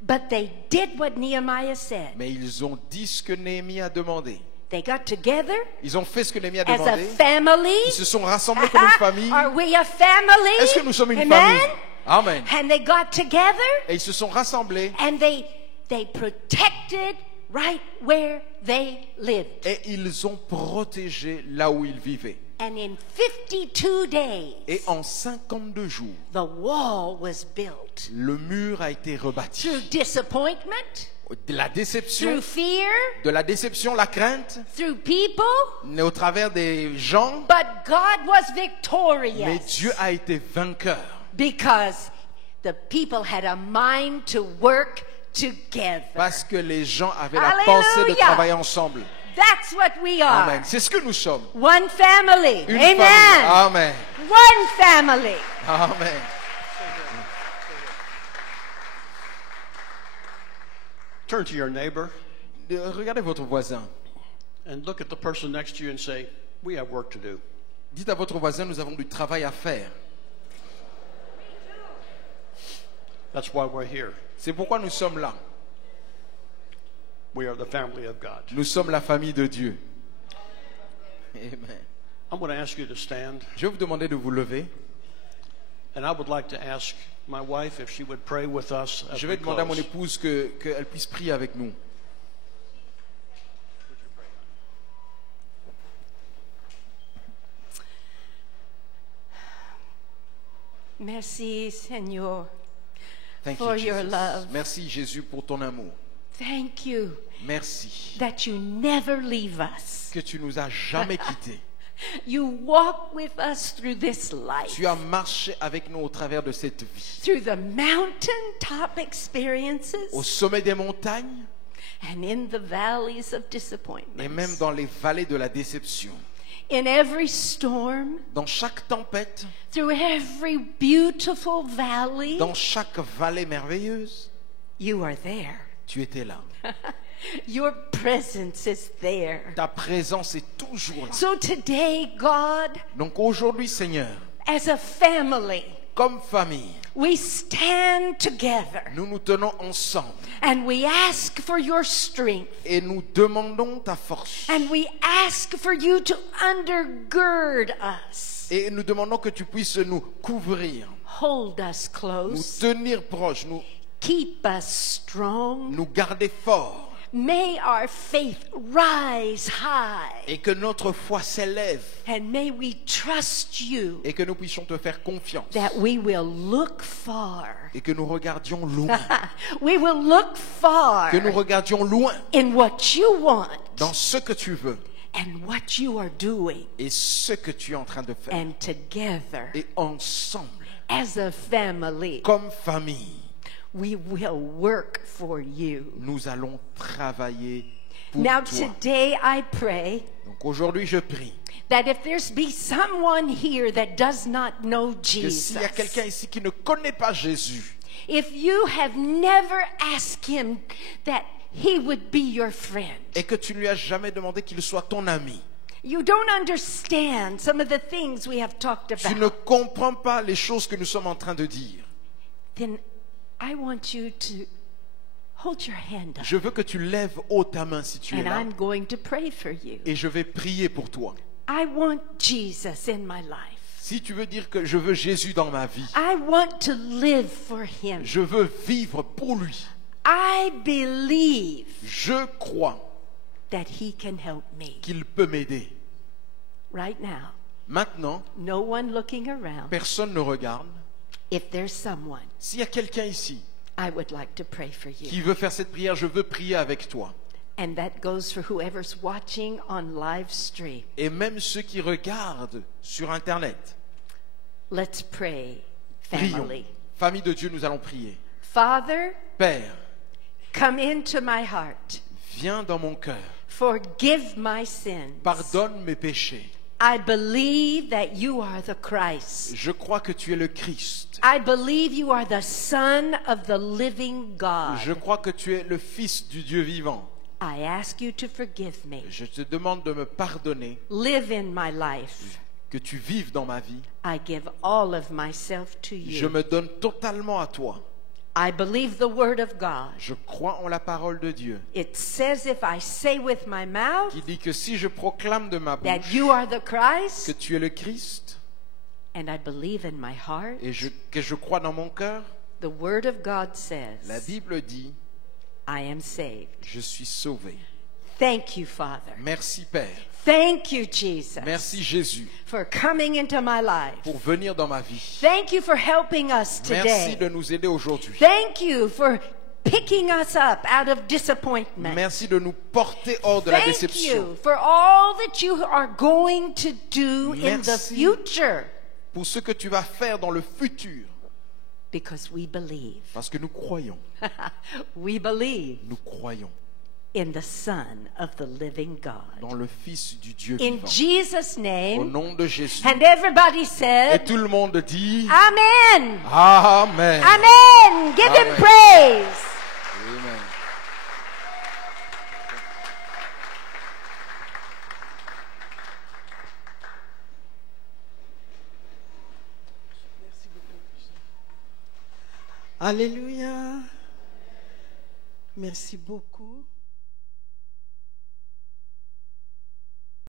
But they did what Nehemiah said. Mais ils ont dit ce que Néhémie a demandé. They got together Ils ont fait ce que Néhémie a as a demandé. family. Ils se sont rassemblés comme une famille. Are we a family? Est-ce que nous sommes une Amen? famille? Amen. And they got together Et ils se sont rassemblés and they protected right where they lived. et ils ont protégé là où ils vivaient. And in 52 days, Et en 52 jours, the wall was built. le mur a été Through rebâti. disappointment, De la déception, through fear, la crainte, through people, mais au travers des gens. but God was Mais victorious Dieu a été vainqueur. because the people had a mind to work together. Parce que les gens avaient la Alléluia. pensée de travailler ensemble. That's what we are. Amen. C'est ce que nous sommes. One family. Une Amen. famille. Amen. One family. Amen. Turn to your neighbor Regardez votre voisin. and look at the person next to you and say, we have work to do. Dites à votre voisin, nous avons du travail à faire. That's why we're here. C'est pourquoi nous sommes là. We are the family of God. Nous sommes la famille de Dieu. Amen. I'm going to ask you to stand, Je vais vous demander de vous lever. and I would like to ask my wife if she would pray with us as Je we vais demander à mon close. épouse qu'elle puisse prier avec nous. Merci, Seigneur. Thank For you, your Jesus. love. Merci Jésus pour ton amour. Thank you Merci that you never leave us. que tu nous as jamais quittés. You walk with us through this life, Tu as marché avec nous au travers de cette vie. through the mountaintop experiences Au sommet des montagnes and in the valleys of et disappointment. même dans les vallées de la déception. In every storm, Dans chaque tempête, through every beautiful valley, dans chaque vallée merveilleuse, you are there. tu étais là. Your presence is there. Ta présence est toujours là. So today, God, Donc aujourd'hui, Seigneur, as a family, comme famille, we stand together nous nous tenons ensemble and we ask for your strength. et nous demandons ta force. And we ask for you to undergird us. Et nous demandons que tu puisses nous couvrir, Hold us nous close. tenir proches, Keep us strong. nous garder forts. May our faith rise high. et que notre foi s'élève And may we trust you et que nous puissions te faire confiance that we will look far. et que nous regardions loin, We will look far que nous regardions loin in what you want dans ce que tu veux and what you are doing. et ce que tu es en train de faire. And together, Et ensemble, as a family, comme famille, we will work for you. nous allons travailler pour Now, toi. today I pray Donc aujourd'hui, je prie that if there's be someone here that does not know que Jesus, s'il y a quelqu'un ici qui ne connaît pas Jésus, if you have never asked him that he would be your friend, et que tu ne lui as jamais demandé qu'il soit ton ami, you don't understand some of the things we have talked tu ne about, comprends pas les choses que nous sommes en train de dire, then I want you to hold your hand up, je veux que tu lèves haut ta main si tu es and là, I'm going to pray for you. et je vais prier pour toi. I want Jesus in my life. Si tu veux dire que je veux Jésus dans ma vie, I want to live for him. je veux vivre pour lui, I believe je crois that he can help me. qu'il peut m'aider. Right now, Maintenant, no one looking around. personne ne regarde. If there's someone, S'il y a quelqu'un ici I would like to pray for qui you. veut faire cette prière, je veux prier avec toi. And that goes for whoever's watching on live stream. Et même ceux qui regardent sur Internet. Let's pray, Prions. family. Famille de Dieu, nous allons prier. Father, Père, come into my heart. viens dans mon cœur. Forgive my sins. Pardonne mes péchés. I believe that you are the Christ. Je crois que tu es le Christ. I believe you are the Son of the living God. Je crois que tu es le Fils du Dieu vivant. I ask you to forgive me. Je te demande de me pardonner, Live in my life. que tu vives dans ma vie. I give all of myself to Je you. me donne totalement à toi. I believe the word of God. Je crois en la parole de Dieu, It says if I say with my mouth qui dit que si je proclame de ma that bouche you are the que Christ, tu es le Christ, and I believe in my heart, et que je crois dans mon cœur, the word of God la says, Bible dit, I am saved. je suis sauvé. Thank you, Father. Merci Père. Thank you, Jesus, Merci Jésus for coming into my life. pour venir dans ma vie. Thank you for helping us Merci today. de nous aider aujourd'hui. Thank you for picking us up out of disappointment. Merci de nous porter hors de la Thank déception. you for all that you are going to do in the Merci. future, Pour ce que tu vas faire dans le futur. because we believe. Parce que nous croyons. We believe Nous croyons in the Son of the living God. dans le Fils du Dieu In vivant. Jesus' Au name. nom de Jésus. And everybody Et said, tout le monde dit Amen. Amen. Amen. Give him Amen. praise. Amen. Alléluia. Merci beaucoup.